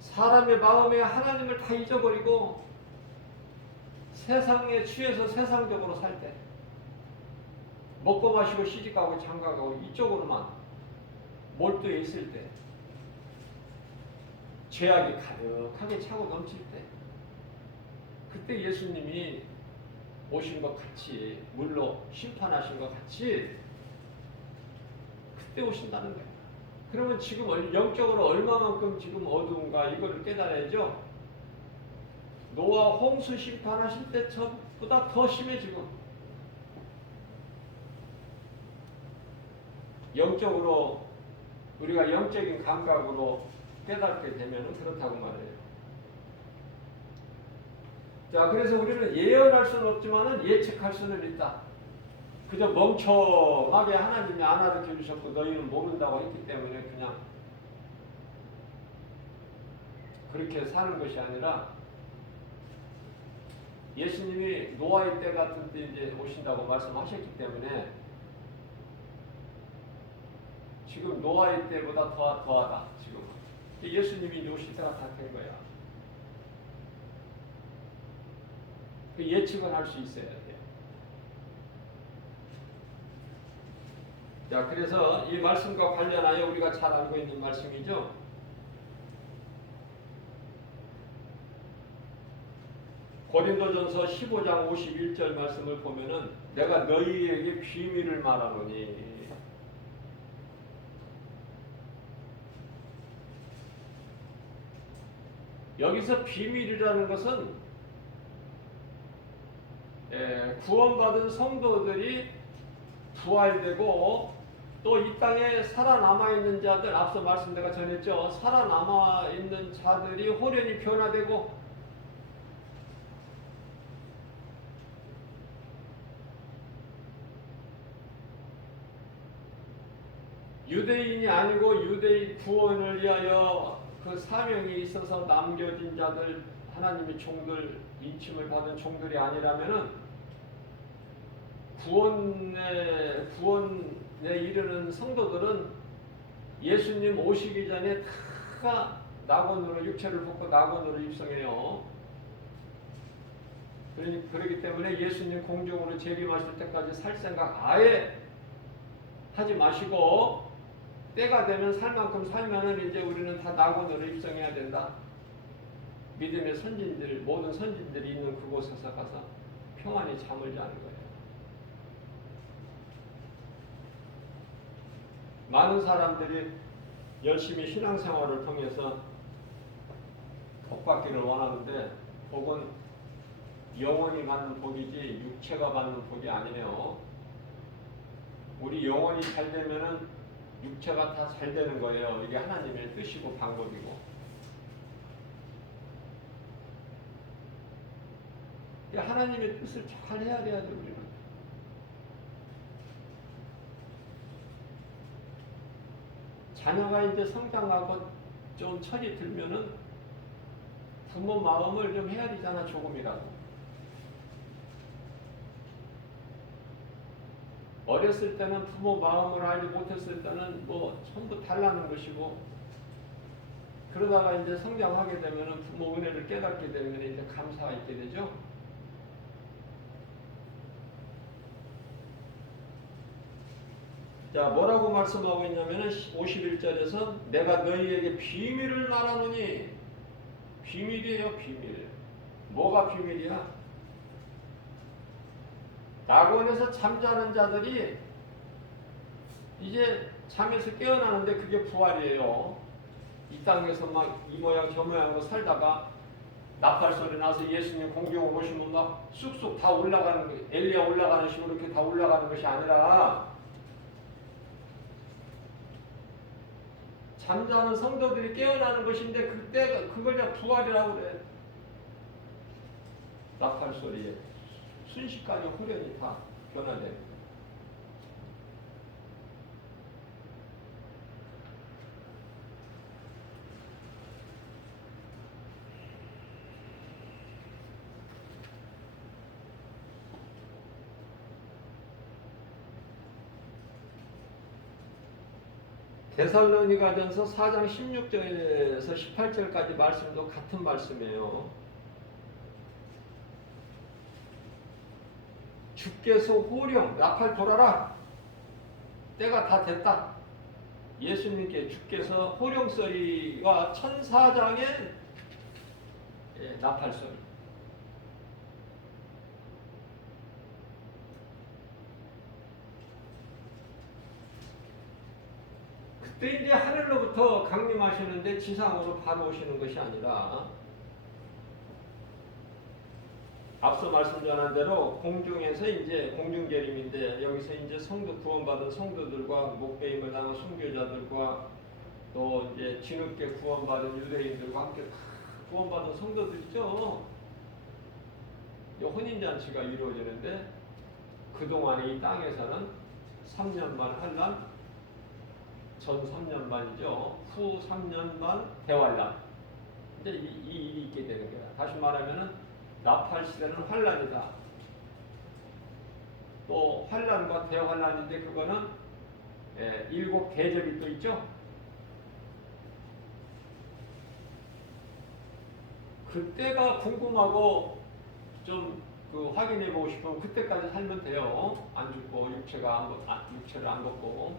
사람의 마음에 하나님을 다 잊어버리고 세상에 취해서 세상적으로 살 때 먹고 마시고 시집가고 장가가고 이쪽으로만 몰두해 있을 때 죄악이 가득하게 차고 넘칠 때 그때 예수님이 오신 것 같이 물로 심판하신 것 같이 그때 오신다는 거예요. 그러면 지금 영적으로 얼마만큼 지금 어두운가 이거를 깨달아야죠. 노아 홍수 심판하실 때보다 더 심해지고 영적으로 우리가 영적인 감각으로 깨닫게 되면 그렇다고 말해요. 자, 그래서 우리는 예언할 수는 없지만 예측할 수는 있다. 그저 멍청하게 하나님이 안 가르쳐 주셨고 너희는 모른다고 했기 때문에 그냥 그렇게 사는 것이 아니라 예수님이 노아의 때 같은 때 이제 오신다고 말씀하셨기 때문에 지금 노아의 때보다 더하다. 지금 예수님이 오실 때가 다 된 거야. 그 예측은 할 수 있어야 돼요. 자, 그래서 이 말씀과 관련하여 우리가 잘 알고 있는 말씀이죠. 고린도전서 15장 51절 말씀을 보면은 내가 너희에게 비밀을 말하노니 여기서 비밀이라는 것은 구원받은 성도들이 부활되고 또 이 땅에 살아남아있는 자들, 앞서 말씀 내가 전했죠. 살아남아있는 자들이 호련히 변화되고 유대인이 아니고 유대인 구원을 위하여 그 사명이 있어서 남겨진 자들, 하나님의 종들, 인침을 받은 종들이 아니라면은 구원에 이르는 성도들은 예수님 오시기 전에 다 낙원으로 육체를 벗고 낙원으로 입성해요. 그렇기 때문에 예수님 공중으로 재림하실 때까지 살 생각 아예 하지 마시고 때가 되면 살 만큼 살면은 이제 우리는 다 낙원으로 입성해야 된다. 믿음의 선진들, 모든 선진들이 있는 그곳에서 가서 평안히 잠을 자는 거예요. 많은 사람들이 열심히 신앙생활을 통해서 복받기를 원하는데 복은 영혼이 받는 복이지 육체가 받는 복이 아니에요. 우리 영혼이 잘 되면은 육체가 다 잘 되는 거예요. 이게 하나님의 뜻이고 방법이고. 하나님의 뜻을 잘 헤아려야죠, 우리는. 자녀가 이제 성장하고 좀 철이 들면은 부모 마음을 좀 헤아리잖아, 조금이라도. 어렸을 때는 부모 마음을 알지 못했을 때는 뭐 전부 달라는 것이고, 그러다가 이제 성장하게 되면은 부모 은혜를 깨닫게 되면 이제 감사가 있게 되죠. 자, 뭐라고 말씀하고 있냐면은 51절에서 내가 너희에게 비밀을 말하노니, 비밀이에요, 비밀. 뭐가 비밀이야? 낙원에서 잠자는 자들이 이제 잠에서 깨어나는데 그게 부활이에요. 이 땅에서 막 이 모양 저 모양으로 살다가 나팔 소리 나서 예수님 공중으로 오시면 막 쑥쑥 다 올라가는 거, 엘리야 올라가는 식으로 이렇게 다 올라가는 것이 아니라 잠자는 성도들이 깨어나는 것인데 그때가 그걸 다 부활이라고 그래. 나팔 소리에 순식간에 후련이 다 변화되는 거예요. 데살로니가전서 4장 16절에서 18절까지 말씀도 같은 말씀이에요. 주께서 호령, 나팔 돌아라. 때가 다 됐다. 예수님께 주께서 호령소리와 천사장의 나팔소리. 그때 이제 하늘로부터 강림하시는데 지상으로 바로 오시는 것이 아니라 앞서 말씀 전한 대로 공중에서 이제 공중재림인데 여기서 이제 성도 구원받은 성도들과 목배임을 당한 순교자들과 또 이제 뒤늦게 구원받은 유대인들과 함께 다 구원받은 성도들이죠. 혼인잔치가 이루어지는데 그동안에 이 땅에서는 3년 반 환란, 전 3년 반이죠. 후 3년 반 대환란. 이제 이 일이 있게 되는 거야. 다시 말하면은 나팔 시대는 환란이다. 또 환란과 대환란인데 그거는 7 계절이 또 있죠. 그때가 궁금하고 좀 확인해 보고 싶으면 그때까지 살면 돼요. 안 죽고 육체를 안 벗고.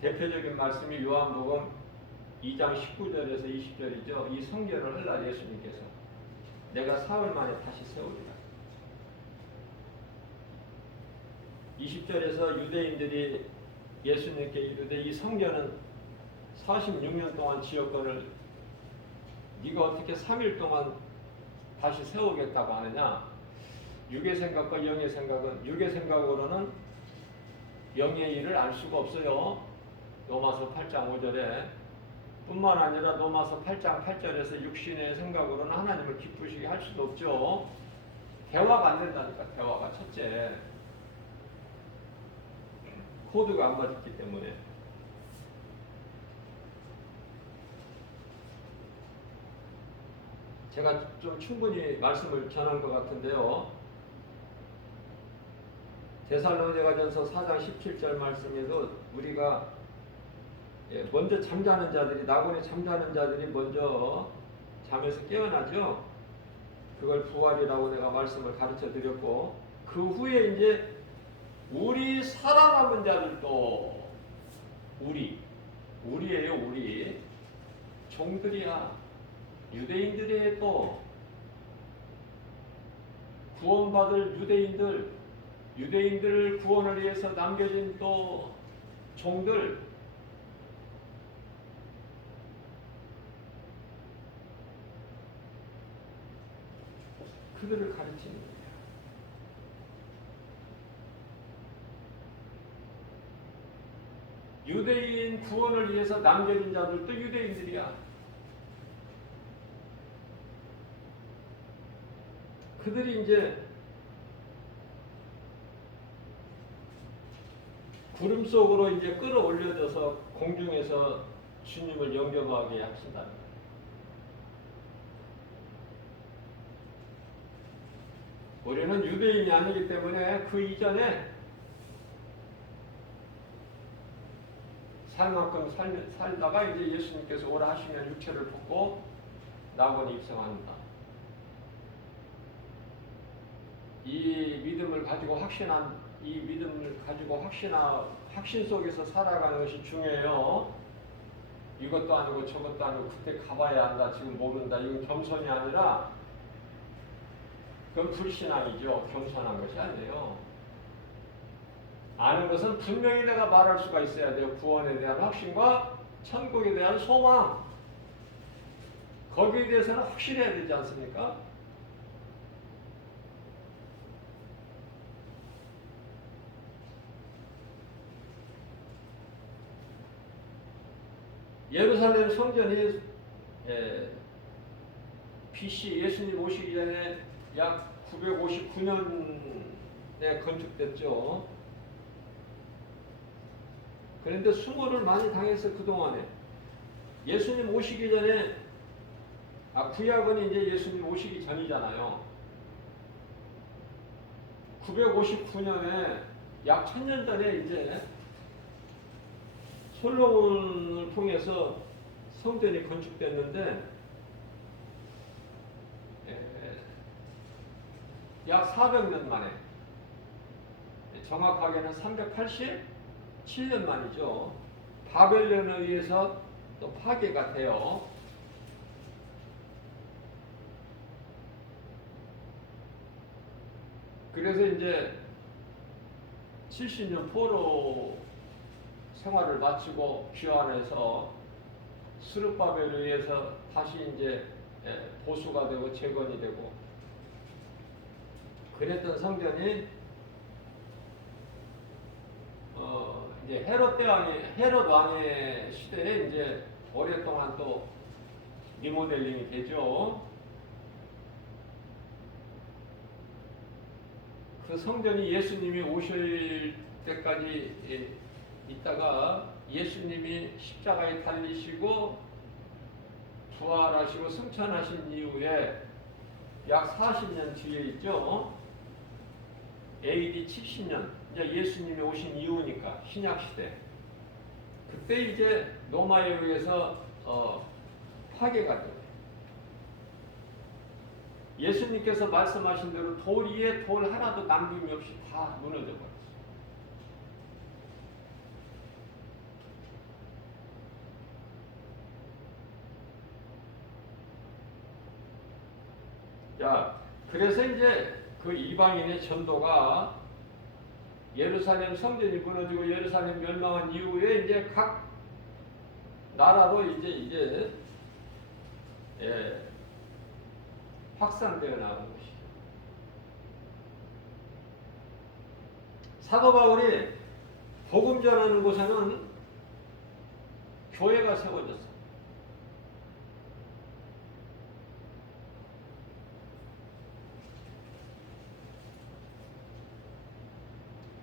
대표적인 말씀이 요한복음 2장 19절에서 20절이죠. 이 성전을 헐라 예수님께서 내가 사흘 만에 다시 세우리라. 20절에서 유대인들이 예수님께 이르되 이 성전은 46년 동안 지었거늘 네가 어떻게 3일 동안 다시 세우겠다고 하느냐. 육의 생각과 영의 생각은, 육의 생각으로는 영의 일을 알 수가 없어요. 로마서 8장 5절에 뿐만 아니라 로마서 8장 8절에서 육신의 생각으로는 하나님을 기쁘시게 할 수도 없죠. 대화가 안 된다니까. 대화가 첫째 코드가 안 맞기 때문에. 제가 좀 충분히 말씀을 전한 것 같은데요. 데살로니가전서 4장 17절 말씀에도 우리가 먼저 잠자는 자들이, 낙원에 잠자는 자들이 먼저 잠에서 깨어나죠. 그걸 부활이라고 내가 말씀을 가르쳐 드렸고, 그 후에 이제 우리 살아남은 자들도 우리예요. 우리 종들이야. 유대인들의 또 구원받을 유대인들을 구원을 위해서 남겨진 또 종들, 그들을 가르치는 거예요. 유대인 구원을 위해서 남겨진 자들도 유대인들이야. 그들이 이제 구름 속으로 이제 끌어올려져서 공중에서 주님을 영접하게 하신다는 거예요. 우리는 유대인이 아니기 때문에 그 이전에 살 만큼 살다가 이제 예수님께서 오라 하시면 육체를 벗고 낙원에 입성한다. 이 믿음을 가지고 확신 속에서 살아가는 것이 중요해요. 이것도 아니고 저것도 아니고 그때 가봐야 한다, 지금 모른다, 이건 겸손이 아니라 그건 불신앙이죠. 겸손한 것이 아니에요. 아는 것은 분명히 내가 말할 수가 있어야 돼요. 구원에 대한 확신과 천국에 대한 소망, 거기에 대해서는 확실해야 되지 않습니까? 예루살렘 성전이 BC 예수님 오시기 전에 약 959년에 건축됐죠. 그런데 수모를 많이 당해서 그동안에 예수님 오시기 전에, 구약은 이제 예수님 오시기 전이잖아요. 959년에 약 1000년 전에 이제 솔로몬을 통해서 성전이 건축됐는데 약 400년 만에, 정확하게는 387년 만이죠. 바벨론에 의해서 또 파괴가 돼요. 그래서 이제 70년 포로 생활을 마치고 귀환해서 스룹바벨에 의해서 다시 이제 보수가 되고 재건이 되고 그랬던 성전이 이제 헤롯 왕의 시대에 이제 오랫동안 또 리모델링이 되죠. 그 성전이 예수님이 오실 때까지 있다가 예수님이 십자가에 달리시고 부활하시고 승천하신 이후에 약 40년 뒤에 있죠. AD 70년, 이제 예수님이 오신 이후니까 신약시대. 그때 이제 로마에 의해서 파괴가 돼요. 예수님께서 말씀하신 대로 돌 위에 돌 하나도 남김이 없이 다 무너져 버렸어요. 자, 그래서 이제 그 이방인의 전도가 예루살렘 성전이 무너지고 예루살렘 멸망한 이후에 이제 각 나라로 이제 예, 확산되어 나가는 것이죠. 사도 바울이 복음 전하는 곳에는 교회가 세워졌어.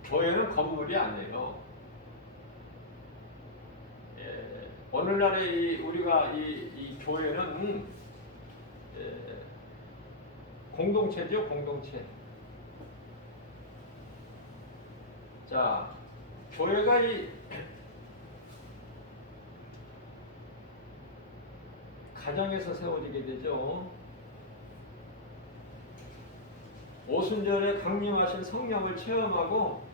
교회는 건물이 아니에요. 예, 오늘날의 우리가 이 교회는 예, 공동체죠, 공동체. 자, 교회가 이 가정에서 세워지게 되죠. 오순절에 강림하신 성령을 체험하고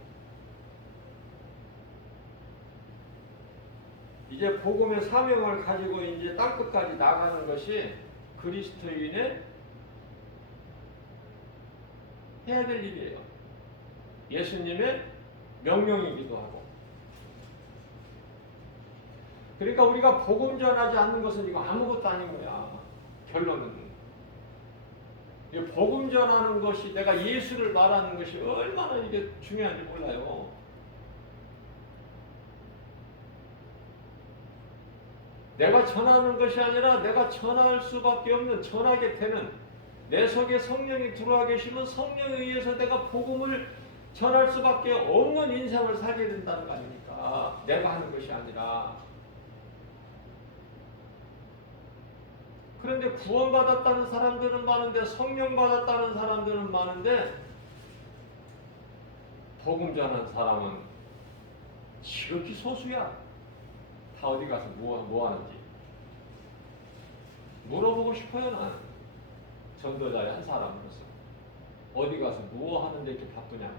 이제 복음의 사명을 가지고 이제 땅끝까지 나가는 것이 그리스도인의 해야 될 일이에요. 예수님의 명령이기도 하고. 그러니까 우리가 복음 전하지 않는 것은 이거 아무것도 아닌 거야. 결론은. 복음 전하는 것이 내가 예수를 말하는 것이 얼마나 이게 중요한지 몰라요. 내가 전하는 것이 아니라 내가 전할 수밖에 없는, 전하게 되는, 내 속에 성령이 들어와 계시면 성령에 의해서 내가 복음을 전할 수밖에 없는 인생을 살게 된다는 거 아닙니까? 내가 하는 것이 아니라. 그런데 구원받았다는 사람들은 많은데, 성령 받았다는 사람들은 많은데, 복음 전하는 사람은 지극히 소수야. 다 어디 가서 뭐 하는지 물어보고 싶어요. 나는 전도자의 한 사람으로서 어디 가서 뭐 하는데 이렇게 바쁘냐고.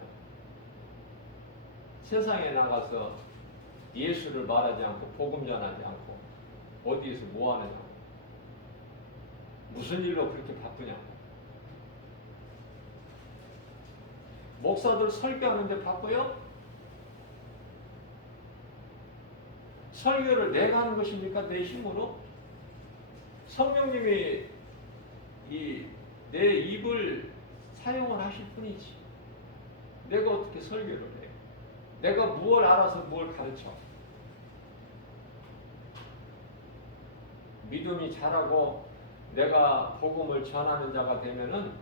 세상에 나가서 예수를 말하지 않고 복음 전하지 않고 어디에서 뭐 하느냐고, 무슨 일로 그렇게 바쁘냐고. 목사들 설교하는데 바빠요? 설교를 내가 하는 것입니까? 내 힘으로? 성령님이 내 입을 사용을 하실 뿐이지. 내가 어떻게 설교를 해? 내가 무엇을 알아서 무엇을 가르쳐? 믿음이 자라고 내가 복음을 전하는 자가 되면은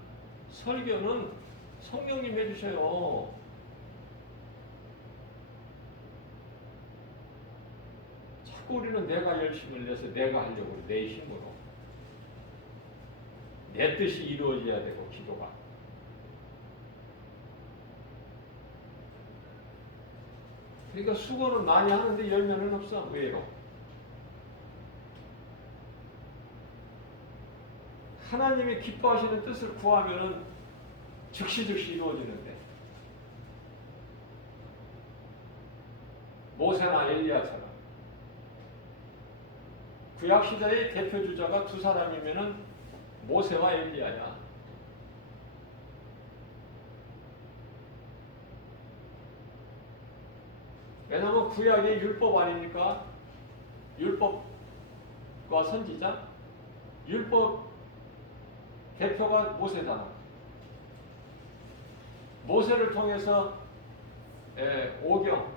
설교는 성령님 해주셔요. 우리는 내가 열심을 내서 내가 하려고 내 힘으로 내 뜻이 이루어져야 되고 기도가. 그러니까 수고는 많이 하는데 열매는 없어. 왜요? 하나님이 기뻐하시는 뜻을 구하면은 즉시 이루어지는데, 모세나 엘리야처럼 구약시대의 대표주자가 두 사람이면은 모세와 엘리야야. 왜냐하면 구약이 율법 아닙니까? 율법과 선지자? 율법 대표가 모세잖아. 모세를 통해서 오경,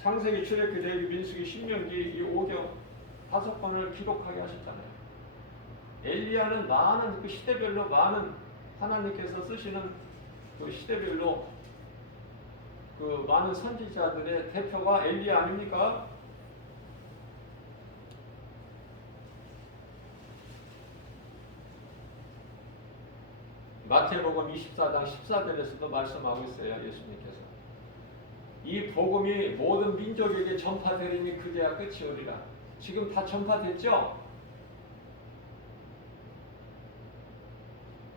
창세기, 출애굽기, 레위기, 민수기, 신명기 이 5경 5번을 기록하게 하셨잖아요. 엘리야는 많은 그 시대별로 많은 하나님께서 쓰시는 그 시대별로 그 많은 선지자들의 대표가 엘리야 아닙니까? 마태복음 24장 14절에서도 말씀하고 있어요. 예수님께서 이 복음이 모든 민족에게 전파되리니 그제야 끝이 오리라. 지금 다 전파됐죠?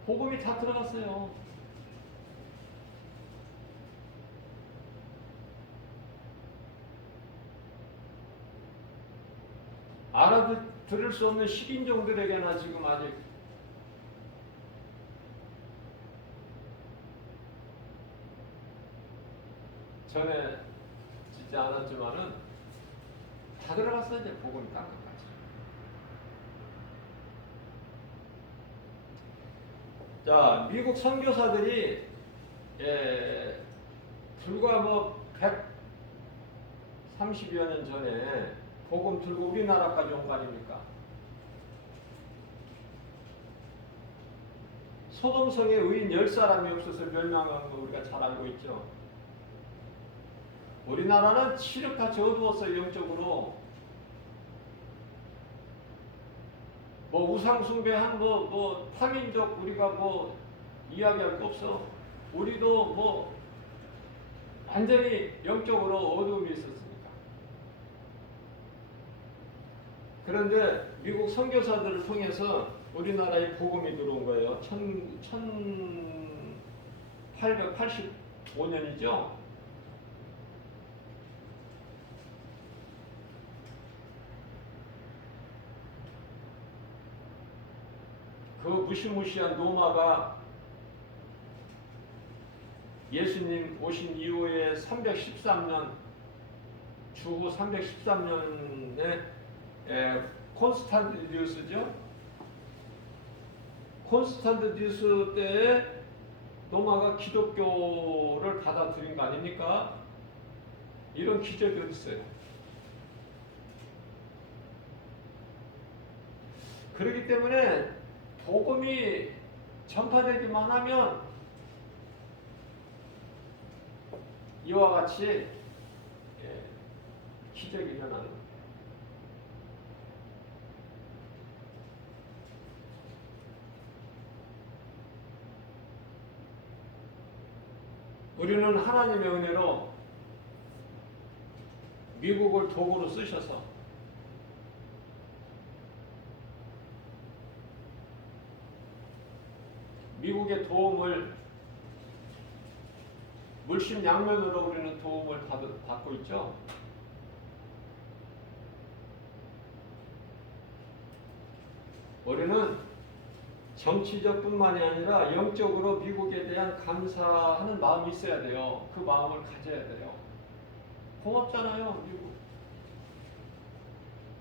복음이 다 들어갔어요. 들을 수 없는 식인종들에게나 지금 아직 전에 짓지 않았지만은 다 들어갔어. 이제 복음이 땅끝까지. 자, 미국 선교사들이 불과 뭐 130여 년 전에 복음 들고 우리나라까지 온 거 아닙니까? 소돔성에 의인 10사람이 없어서 멸망한 거 우리가 잘 알고 있죠. 우리나라는 칠흑같이 어두웠어요. 영적으로. 뭐 우상숭배한 뭐 타민족 우리가 뭐 이야기할 거 없어. 우리도 뭐 완전히 영적으로 어두움이 있었으니까. 그런데 미국 선교사들을 통해서 우리나라에 복음이 들어온 거예요. 1885년이죠. 그 무시무시한 로마가 예수님 오신 이후에 313년, 주후 313년에 콘스탄티누스죠. 콘스탄티누스 때에 로마가 기독교를 받아들인 거 아닙니까? 이런 기적이 어디 있어요? 그렇기 때문에 복음이 전파되기만 하면 이와 같이 기적이 일어나는 거예요. 우리는 하나님의 은혜로 미국을 도구로 쓰셔서 미국의 도움을 물심양면으로 우리는 도움을 받고 있죠. 우리는 정치적 뿐만이 아니라 영적으로 미국에 대한 감사하는 마음이 있어야 돼요. 그 마음을 가져야 돼요. 고맙잖아요, 미국.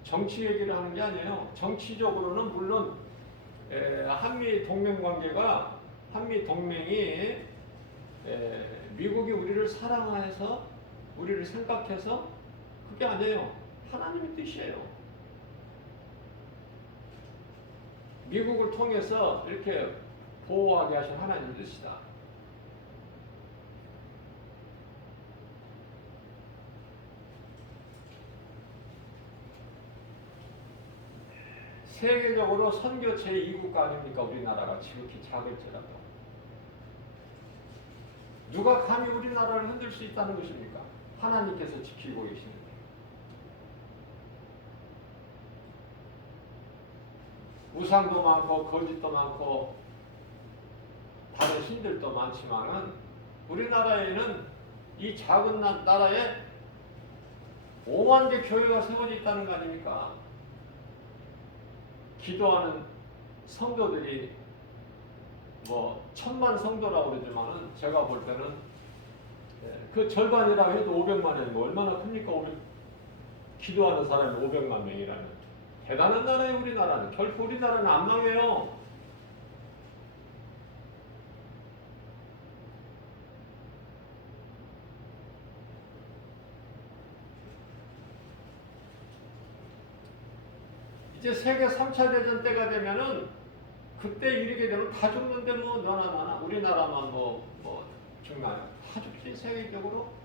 정치 얘기를 하는 게 아니에요. 정치적으로는 물론 한미 동맹 관계가, 한미 동맹이 미국이 우리를 사랑해서 우리를 생각해서 그게 아니에요. 하나님의 뜻이에요. 미국을 통해서 이렇게 보호하게 하신 하나님의 뜻이다. 세계적으로 선교 제2국가 아닙니까? 우리나라가 지극히 작을지라도. 누가 감히 우리나라를 흔들 수 있다는 것입니까? 하나님께서 지키고 계시는데. 우상도 많고 거짓도 많고 다른 신들도 많지만은 우리나라에는 이 작은 나라에 5만 개 교회가 세워져 있다는 거 아닙니까? 기도하는 성도들이 뭐 1000만 성도라고 그러지만은 제가 볼 때는 그 절반이라고 해도 500만이면 얼마나 큽니까? 기도하는 사람이 500만 명이라면 대단한 나라예요. 우리나라는. 결코 우리나라는 안 망해요. 이제 세계 3차 대전 때가 되면은 그때 이르게 되면 다 죽는데 뭐 너나 나나 우리나라만 뭐 죽나요? 다 죽지 세계적으로.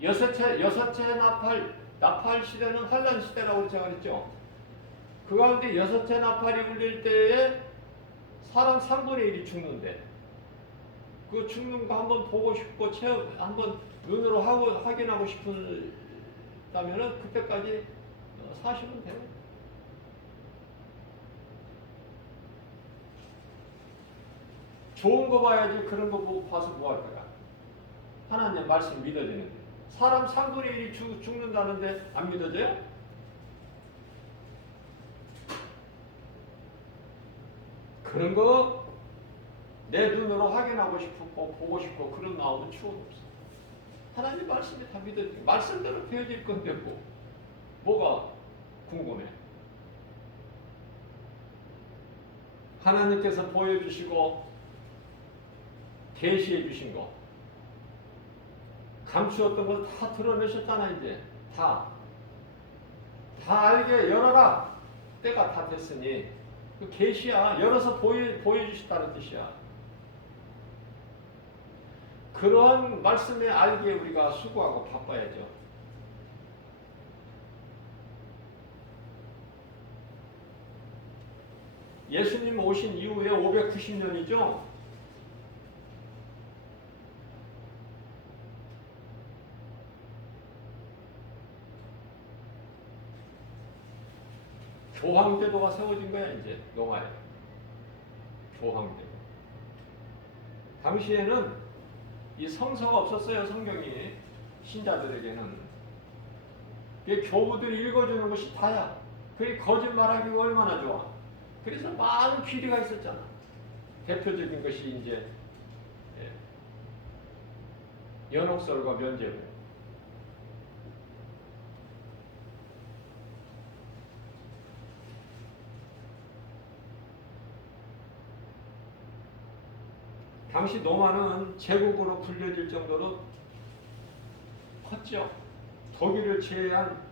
여섯째 나팔 시대는 환란 시대라고 제가 그랬죠. 그 가운데 여섯째 나팔이 울릴 때에 사람 3분의 1이 죽는데 그 죽는 거 한번 보고 싶고 한번 눈으로 확인하고 싶다면은 그때까지 사시면 돼요. 좋은 거 봐야지. 그런 거 보고 봐서 뭐 할 거야. 하나님 말씀 믿어지는데 사람 3분의 1이 죽는다는데 안 믿어져요? 그런 거 내 눈으로 확인하고 싶고 보고 싶고 그런 마음은 추억 없어. 하나님 말씀이 다 믿어지고 말씀대로 되어질 건데 뭐가 궁금해? 하나님께서 보여주시고 계시해 주신 거 감추었던 걸 다 드러내셨잖아. 이제 다 알게 열어라. 때가 다 됐으니 그 계시야. 열어서 보여주셨다는 뜻이야. 그런 말씀에 알기에 우리가 수고하고 바빠야죠. 예수님 오신 이후에 590년이죠. 교황제도가 세워진 거야. 이제 로마에 교황제도. 당시에는 이 성서가 없었어요. 성경이 신자들에게는 교부들이 읽어주는 것이 다야. 그게 거짓말하기가 얼마나 좋아. 그래서 많은 귀리가 있었잖아. 대표적인 것이 이제 연옥설과 면죄부. 당시 로마는 제국으로 불려질 정도로 컸죠. 독일을 제외한,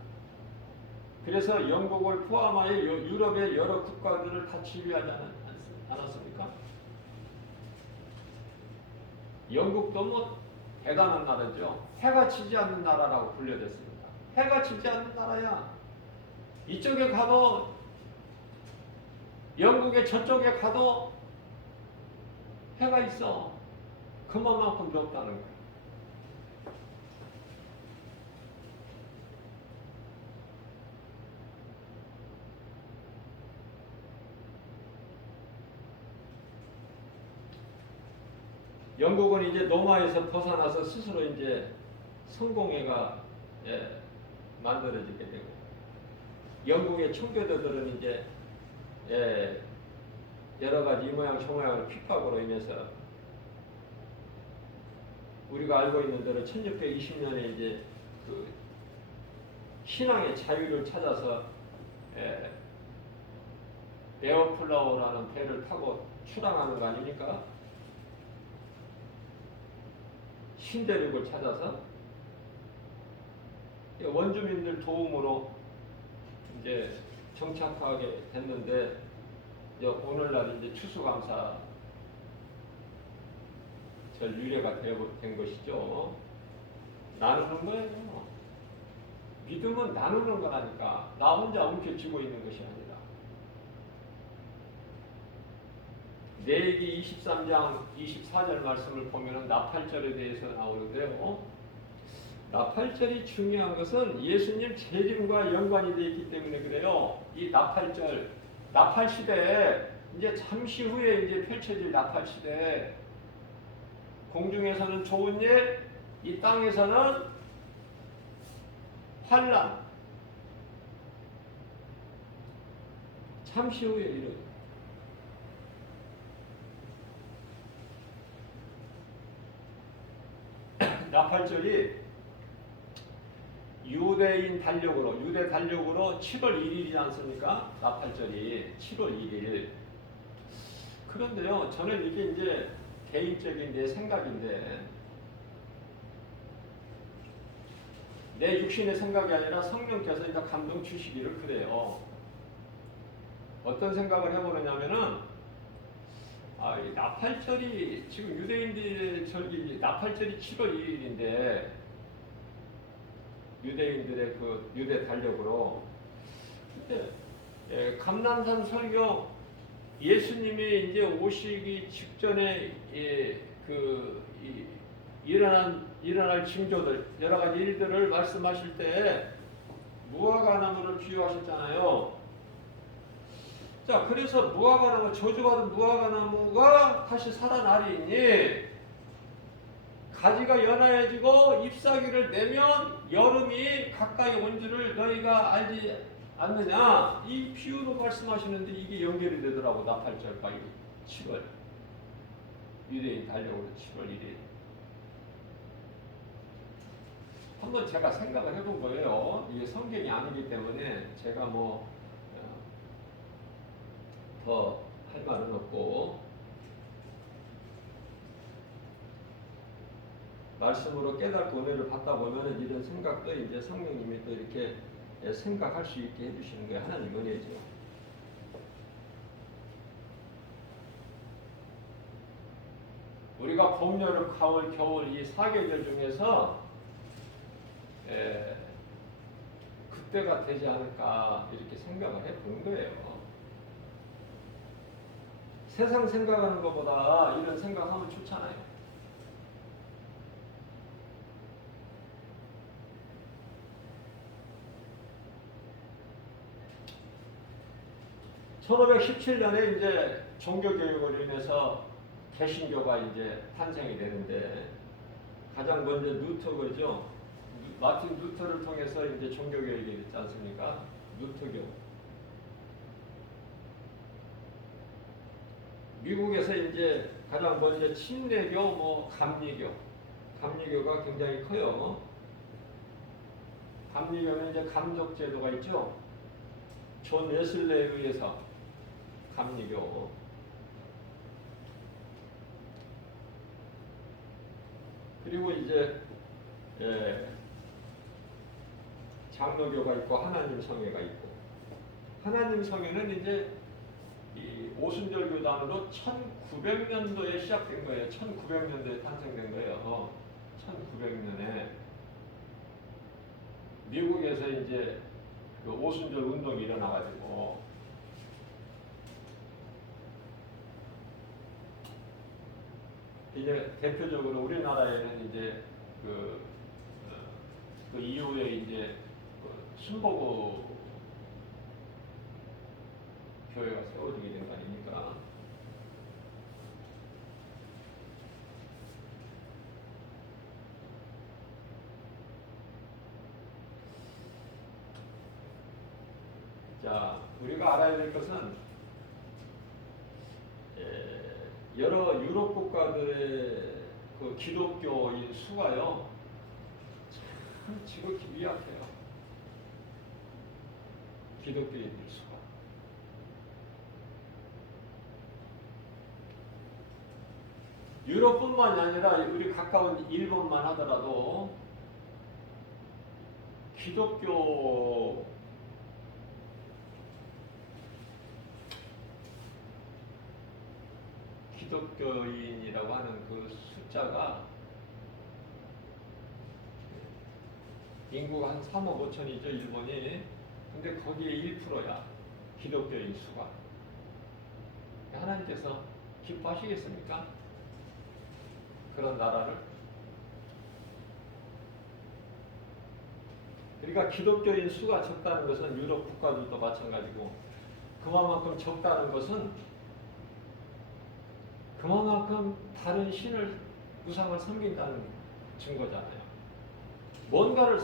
그래서 영국을 포함하여 유럽의 여러 국가들을 다 지배하지 않았습니까? 영국도 뭐 대단한 나라죠. 해가 지지 않는 나라라고 불려졌습니다. 해가 지지 않는 나라야. 이쪽에 가도 영국의 저쪽에 가도 해가 있어. 그만큼 높다는 거야. 영국은 이제 로마에서 벗어나서 스스로 이제 성공회가 만들어지게 되고, 영국의 청교도들은 이제 여러 가지 이 모양 저 모양의 핍박으로 인해서 우리가 알고 있는 대로 1620년에 이제 그 신앙의 자유를 찾아서 에어플라워라는 배를 타고 출항하는 거 아닙니까? 신대륙을 찾아서 원주민들 도움으로 이제 정착하게 됐는데, 오늘날 이제 추수감사 절 유래가 된 것이죠. 나누는 거예요. 믿음은 나누는 거라니까. 나 혼자 움켜쥐고 있는 것이 아니라. 레위기 23장 24절 말씀을 보면 나팔절에 대해서 나오는데요. 나팔절이 중요한 것은 예수님 재림과 연관이 되어 있기 때문에 그래요. 이 나팔절, 나팔 시대에 이제 잠시 후에 이제 펼쳐질 나팔 시대. 공중에서는 좋은 일, 이 땅에서는 환난. 잠시 후에 이루어져. 나팔절이 유대 달력으로 7월 1일이지 않습니까? 나팔절이 7월 1일. 그런데요, 저는 이게 이제 개인적인 내 생각인데, 내 육신의 생각이 아니라 성령께서 일단 감동 주시기를 그래요. 어떤 생각을 해보느냐면은, 이 나팔절이 지금 유대인들의 절기, 나팔절이 7월 1일인데 유대인들의 그 유대 달력으로 감람산 설교, 예수님이 이제 오시기 직전에 일어날 징조들, 여러 가지 일들을 말씀하실 때 무화과나무를 비유하셨잖아요. 자, 그래서 무화과나무, 저주받은 무화과나무가 다시 살아나리니 가지가 연하여지고 잎사귀를 내면 여름이 가까이 온 줄을 너희가 알지 않느냐. 이 비유로 말씀하시는데 이게 연결이 되더라고. 나팔절과 7월 유대인 달력으로 7월 1일. 한번 제가 생각을 해본 거예요. 이게 성경이 아니기 때문에 제가 뭐 더 할 말은 없고, 말씀으로 깨닫고 은혜를 받다 보면 이런 생각도 이제 성령님이 또 이렇게 생각할 수 있게 해주시는 게 하나님 은혜죠. 우리가 봄, 여름, 가을, 겨울 이 4계절 중에서 그때가 되지 않을까 이렇게 생각을 해보는 거예요. 세상 생각하는 것보다 이런 생각하면 좋잖아요. (1517년에) 이제 종교교육을 인해서 개신교가 이제 탄생이 되는데, 가장 먼저 루터교죠. 마틴 루터를 통해서 이제 종교교육이 됐지 않습니까? 루터교. 미국에서 이제 가장 먼저 침례교, 감리교가 굉장히 커요. 감리교는 이제 감독 제도가 있죠. 존 웨슬레에 의해서 감리교. 그리고 이제 장로교가 있고 하나님 성회가 있고, 하나님 성회는 이제 이 오순절 교단으로 1900년도에 시작된 거예요. 1900년도에 탄생된 거예요. 1900년에 미국에서 이제 그 오순절 운동이 일어나가지고 이제 대표적으로 우리나라에는 이제 그 이후에 이제 순복음 교회가 세워지게 된 거 아닙니까? 자, 우리가 알아야 될 것은 여러 유럽 국가들의 그 기독교인 수가요, 참 지극히 미약해요. 기독교인들 수가. 유럽뿐만이 아니라 우리 가까운 일본만 하더라도 기독교인이라고 하는 그 숫자가 인구가 한 3억 5천이죠, 일본이. 근데 거기에 1%야, 기독교인 수가. 하나님께서 기뻐하시겠습니까? 그런 나라를. 그러니까 기독교인 수가 적다는 것은 유럽 국가들도 마찬가지고, 그만큼 적다는 것은 그만큼 다른 신을, 우상을 섬긴다는 증거잖아요. 뭔가를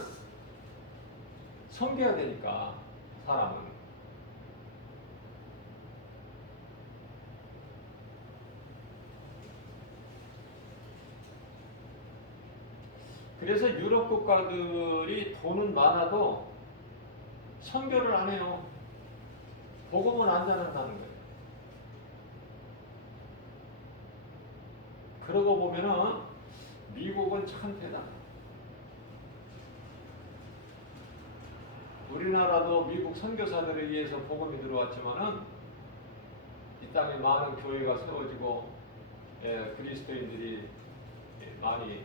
섬겨야 되니까, 사람은. 그래서 유럽 국가들이 돈은 많아도 선교를 안 해요. 복음은 안 전한다는 거예요. 그러고 보면은 미국은 참 대단해요. 우리나라도 미국 선교사들에 의해서 복음이 들어왔지만은 이 땅에 많은 교회가 세워지고 그리스도인들이 많이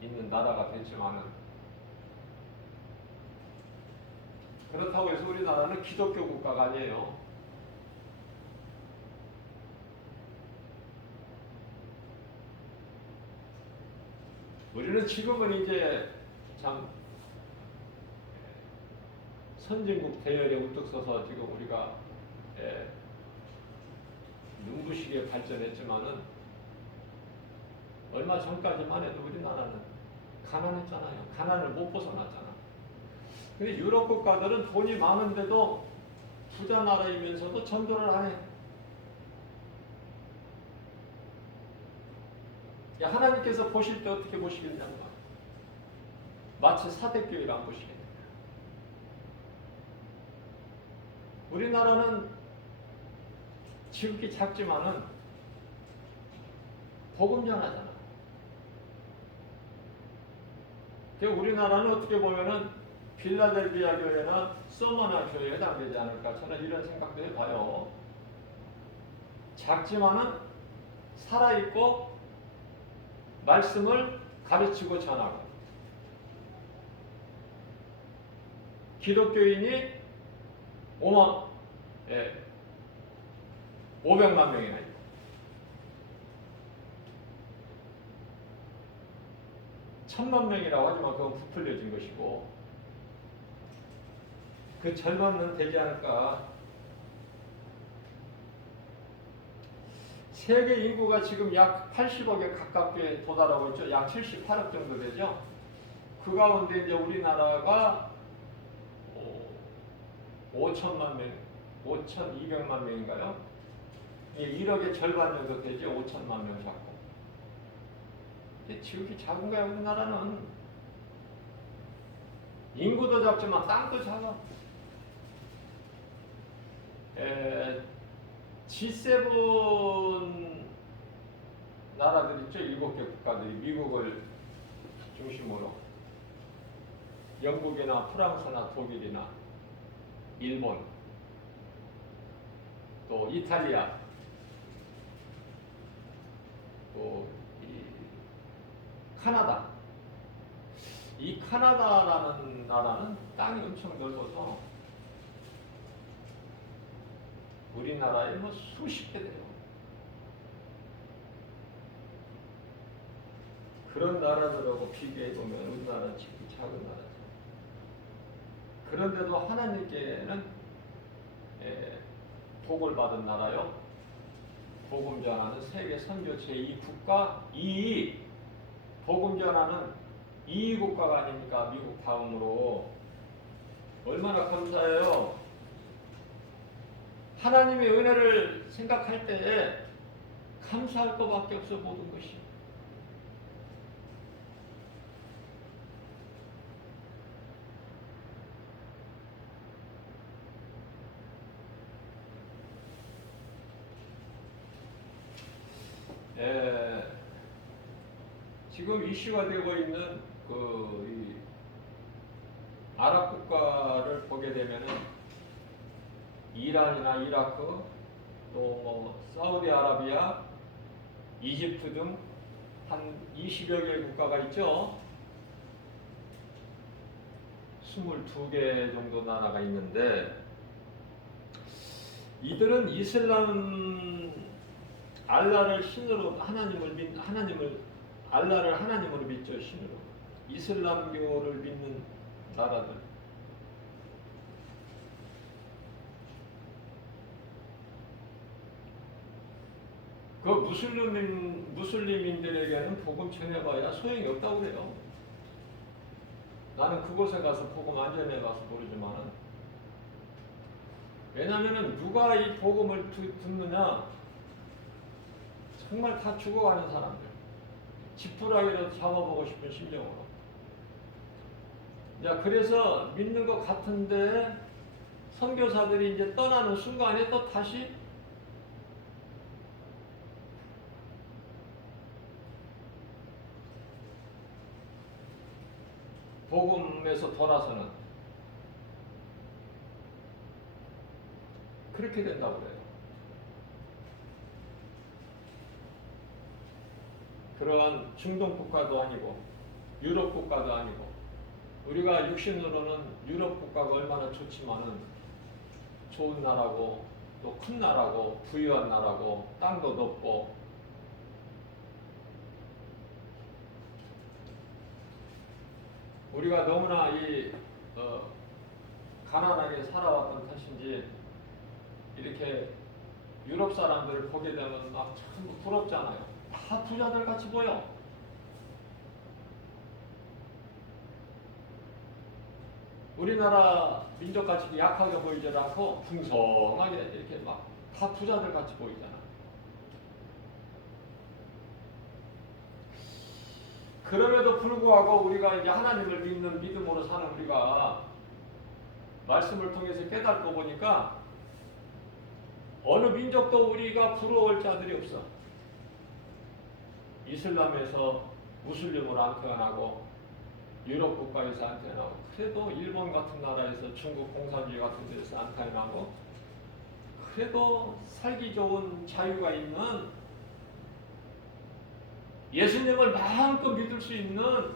있는 나라가 됐지만은, 그렇다고 해서 우리나라는 기독교 국가가 아니에요. 우리는 지금은 이제 참 선진국 대열에 우뚝 서서 지금 우리가 눈부시게 발전했지만은 얼마 전까지만 해도 우리나라는 가난했잖아요. 가난을 못 벗어났잖아. 근데 유럽 국가들은 돈이 많은데도 부자 나라이면서도 전도를 안 해. 야, 하나님께서 보실 때 어떻게 보시겠냐는 거야. 마치 사대교회를 안 보시겠냐. 우리나라는 지극히 작지만은 복음 전하잖아. 우리나라는 어떻게 보면은 필라델피아 교회나 서머나 교회에 해당되지 않을까, 저는 이런 생각도 해봐요. 작지만은 살아있고 말씀을 가르치고 전하고, 기독교인이 500만 명이나 있고, 천만 명이라고 하지만 그건 부풀려진 것이고, 그 절반은 되지 않을까. 세계 인구가 지금 약 80억에 가깝게 도달하고 있죠. 약 78억 정도 되죠. 그 가운데 이제 우리나라가 5천만 명, 5,200만 명인가요? 1억의 절반 정도 되죠. 5천만 명 잡고. 지극히 작은 거야, 우리나라는. 인구도 작지만 땅도 작아. G7 나라들 있죠. 7개 국가들이 미국을 중심으로 영국이나 프랑스나 독일이나 일본, 또 이탈리아, 또 카나다. 이 카나다라는 나라는 땅이 엄청 넓어서 우리나라에 뭐 수십 배 돼요. 그런 나라들하고 비교해보면 우리나라는 지금 작은 나라죠. 그런데도 하나님께는 복을 받은 나라요. 복음 전하는 세계 선교 제2국가 2위. 복음 전하는 2위 국가가 아닙니까? 미국 다음으로. 얼마나 감사해요. 하나님의 은혜를 생각할 때 감사할 것밖에 없어, 모든 것이. 지금 이슈가 되고 있는 이 아랍 국가를 보게 되면은 이란이나 이라크, 또 사우디아라비아, 이집트 등 한 20여 개의 국가가 있죠. 22개 정도 나라가 있는데, 이들은 이슬람 알라를 신으로 알라를 하나님으로 믿죠. 신으로. 이슬람교를 믿는 나라들. 그 무슬림인들에게는 복음 전해봐야 소용이 없다고 그래요. 나는 그곳에 가서 복음 안 전해봐서 모르지만은, 왜냐면은 누가 이 복음을 듣느냐, 정말 다 죽어가는 사람들. 지푸라기라도 잡아보고 싶은 심정으로. 자, 그래서 믿는 것 같은데 선교사들이 이제 떠나는 순간에 또 다시 복음에서 돌아서는, 그렇게 된다고 그래요. 그러한 중동 국가도 아니고 유럽 국가도 아니고, 우리가 육신으로는 유럽 국가가 얼마나 좋지만은 좋은 나라고, 또 큰 나라고, 부유한 나라고, 땅도 넓고, 우리가 너무나 가난하게 살아왔던 탓인지 이렇게 유럽 사람들을 보게 되면 막 참 부럽잖아요. 다 부자들 같이 보여. 우리나라 민족같이 약하게 보이지 않고 풍성하게 이렇게 막 다 부자들 같이 보이잖아. 그럼에도 불구하고 우리가 이제 하나님을 믿는 믿음으로 사는 우리가 말씀을 통해서 깨닫고 보니까 어느 민족도 우리가 부러울 자들이 없어. 이슬람에서 무슬림으로 안 태어나고 유럽 국가에서 안 태어나고 그래도 일본 같은 나라에서 중국 공산주의 같은 데서 안 태어나고 그래도 살기 좋은 자유가 있는 예수님을 마음껏 믿을 수 있는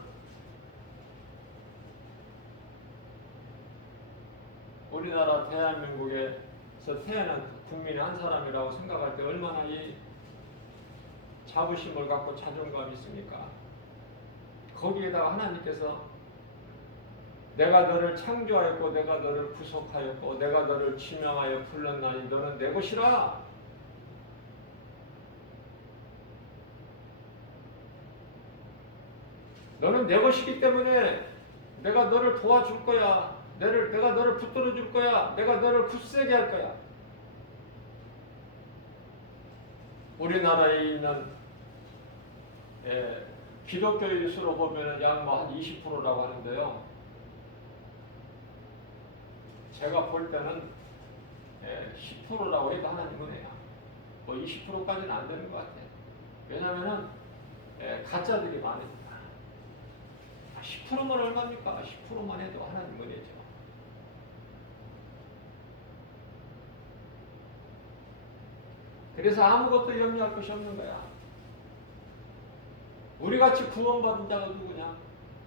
우리나라 대한민국에서 태어난 국민의 한 사람이라고 생각할 때 얼마나 이 자부심을 갖고 자존감이 있습니까? 거기에다가 하나님께서 내가 너를 창조하였고 내가 너를 구속하였고 내가 너를 지명하여 불렀나니 너는 내 것이라. 너는 내 것이기 때문에 내가 너를 도와줄 거야. 내가 너를 붙들어 줄 거야. 내가 너를 굳세게 할 거야. 우리나라에 있는 기독교인 수로 보면 약 뭐 한 20%라고 하는데요. 제가 볼 때는 10%라고 해도 하나님 은혜야. 뭐 20%까지는 안 되는 것 같아요. 왜냐하면 가짜들이 많으니까. 10%만 얼마입니까? 10%만 해도 하나님 은혜죠. 그래서 아무것도 염려할 것이 없는 거야. 우리같이 구원받은 자가 누구냐?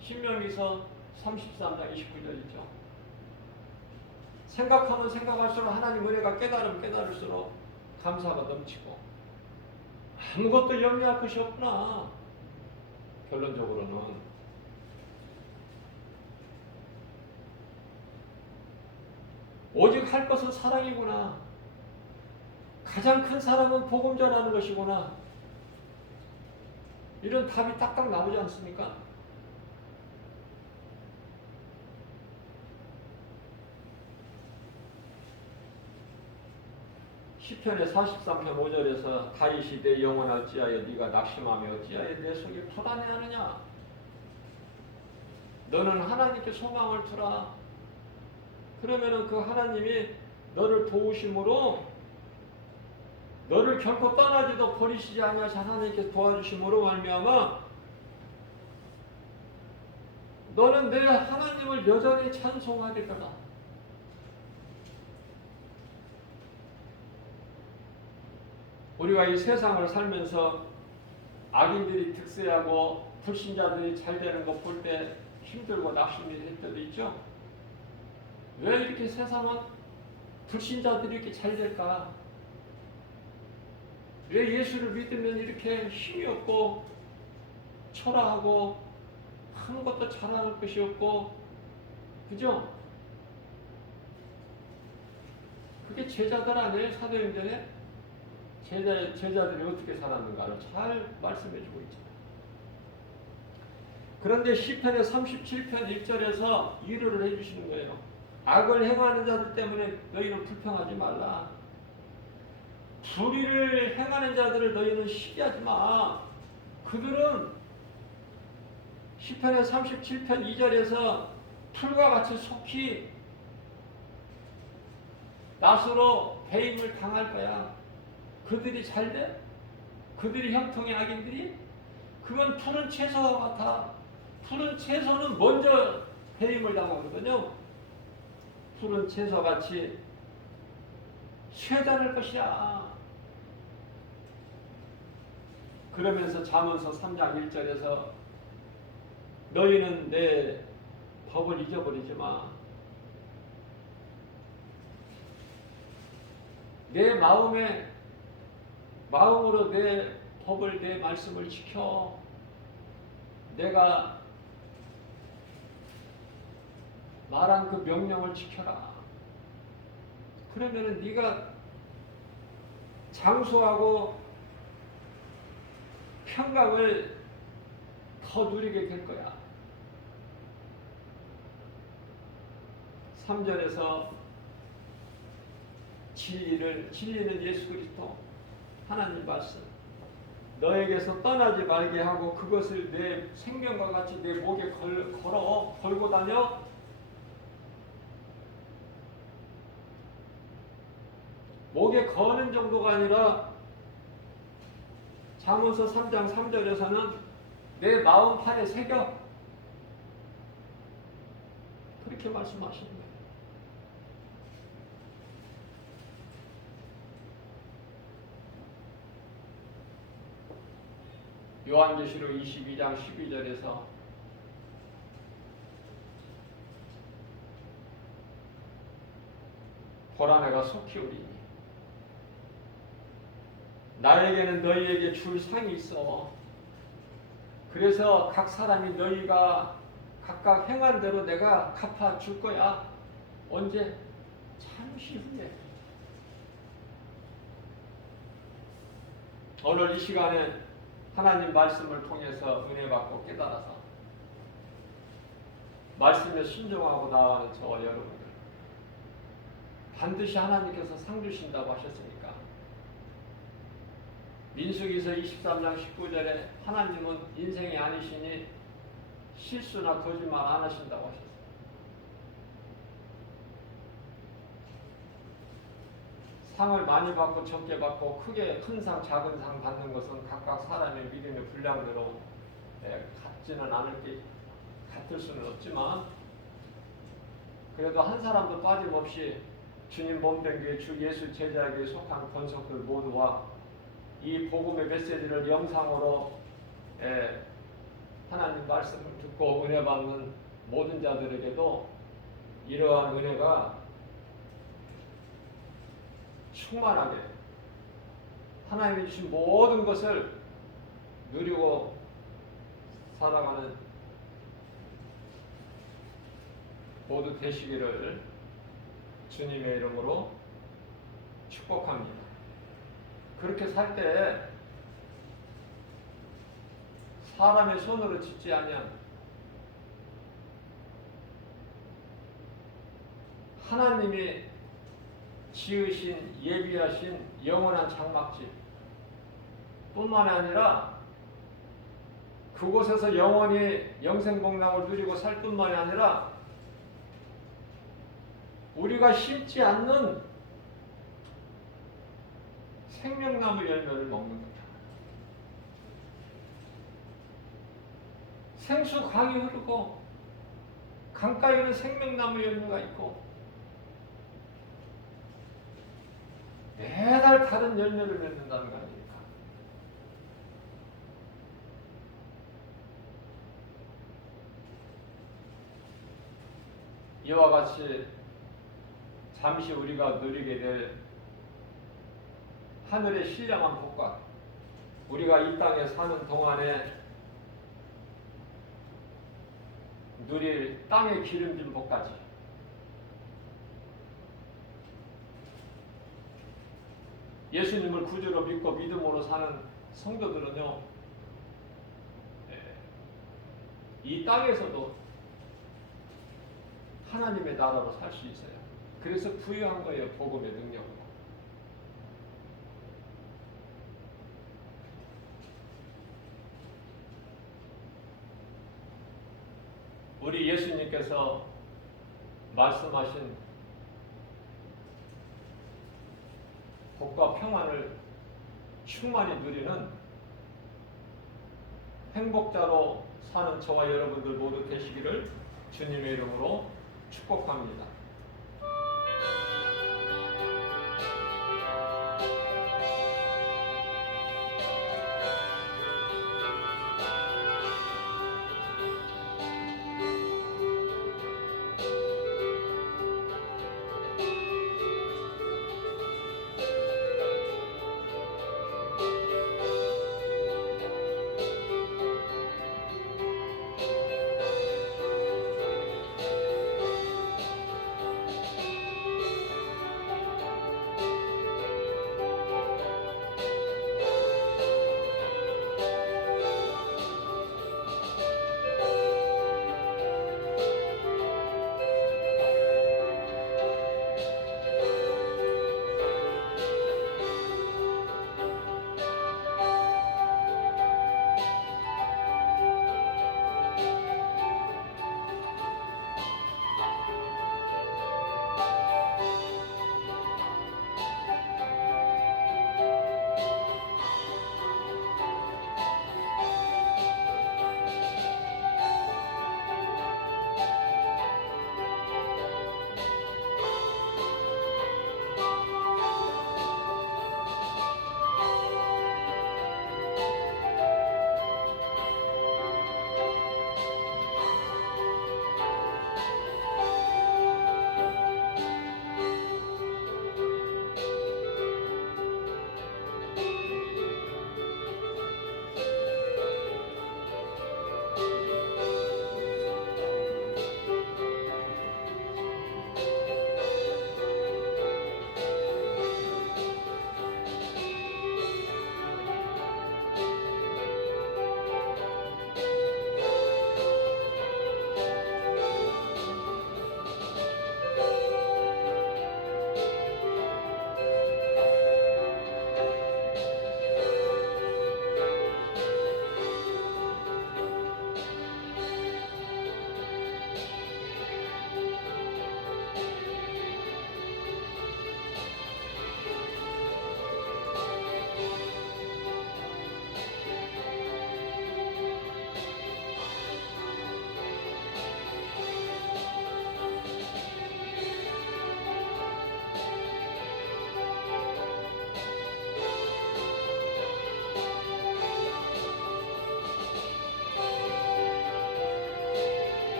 신명기서 33장 29절 있죠. 생각하면 생각할수록 하나님 은혜가 깨달으면 깨달을수록 감사가 넘치고 아무것도 염려할 것이 없구나. 결론적으로는 오직 할 것은 사랑이구나. 가장 큰 사랑은 복음 전하는 것이구나. 이런 답이 딱딱 나오지 않습니까? 시편의 43편 5절에서 다윗이 내 영혼 어찌하여 네가 낙심하며 어찌하여 내 속에 불안해하느냐. 너는 하나님께 소망을 두라. 그러면은 그 하나님이 너를 도우심으로 너를 결코 떠나지도 버리시지 아니하시 하나님께 도와주심으로 말미암아 너는 내 하나님을 여전히 찬송하리로다. 우리가 이 세상을 살면서 악인들이 득세하고 불신자들이 잘 되는 거 볼 때 힘들고 낙심이 될 때도 있죠. 왜 이렇게 세상은 불신자들이 이렇게 잘 될까? 왜 예수를 믿으면 이렇게 힘이 없고 초라하고 아무것도 잘할 것이 없고, 그죠? 그게 제자들 아니에요? 사도행전에 제자들이 어떻게 살았는가를 잘 말씀해주고 있잖아요. 그런데 시편의 37편 1절에서 위로를 해주시는 거예요. 악을 행하는 자들 때문에 너희는 불평하지 말라. 불의를 행하는 자들을 너희는 시기하지 마. 그들은 시편의 37편 2절에서 풀과 같이 속히 낫으로 배임을 당할 거야. 그들이 잘 돼? 그들이 형통의 악인들이? 그건 푸른 채소와 같아. 푸른 채소는 먼저 배임을 당하거든요. 푸른 채소같이 쇠잔할 것이야. 그러면서 잠언서 3장 1절에서 너희는 내 법을 잊어버리지 마. 내 마음으로 내 법을, 내 말씀을 지켜. 내가 말한 그 명령을 지켜라. 그러면은 네가 장수하고 평강을 더 누리게 될 거야. 3절에서 진리는 예수 그리스도 하나님 말씀 너에게서 떠나지 말게 하고 그것을 내 생명과 같이 내 목에 걸고 다녀. 목에 거는 정도가 아니라 잠언서 3장 3절에서는 내 마음판에 새겨. 그렇게 말씀하시는 거예요. 요한계시록 22장 12절에서 보라 내가 속히 오리니 나에게는 너희에게 줄 상이 있어. 그래서 각 사람이 너희가 각각 행한 대로 내가 갚아줄 거야. 언제? 잠시 후에. 오늘 이 시간에 하나님 말씀을 통해서 은혜 받고 깨달아서 말씀에 순종하고 나아가는 저와 여러분들 반드시 하나님께서 상 주신다고 하셨으니까 민수기서 23장 19절에 하나님은 인생이 아니시니 실수나 거짓말 안 하신다고 하셨어요. 상을 많이 받고 적게 받고 크게 큰 상 작은 상 받는 것은 각각 사람의 믿음의 분량대로 같지는 않을 게 같을 수는 없지만 그래도 한 사람도 빠짐없이 주님 몸된 교회 주 예수 제자에게 속한 권속들 모두와 이 복음의 메시지를 영상으로 하나님 말씀을 듣고 은혜 받는 모든 자들에게도 이러한 은혜가 충만하게 하나님이 주신 모든 것을 누리고 살아가는 모두 되시기를 주님의 이름으로 축복합니다. 그렇게 살 때 사람의 손으로 짓지 아니한 하나님이 지으신 예비하신 영원한 장막집 뿐만 아니라 그곳에서 영원히 영생복락을 누리고 살 뿐만이 아니라 우리가 심지 않는 생명나무 열매를 먹는 겁니다. 생수 강이 흐르고 강가에는 생명나무 열매가 있고 매달 다른 열매를 맺는다는 거 아닙니까? 이와 같이 잠시 우리가 누리게 될 하늘의 신령한 복과 우리가 이 땅에 사는 동안에 누릴 땅의 기름진 복까지 예수님을 구주로 믿고 믿음으로 사는 성도들은요, 이 땅에서도 하나님의 나라로 살 수 있어요. 그래서 부여한 거예요, 복음의 능력으로. 우리 예수님께서 말씀하신 복과 평안을 충만히 누리는 행복자로 사는 저와 여러분들 모두 되시기를 주님의 이름으로 축복합니다.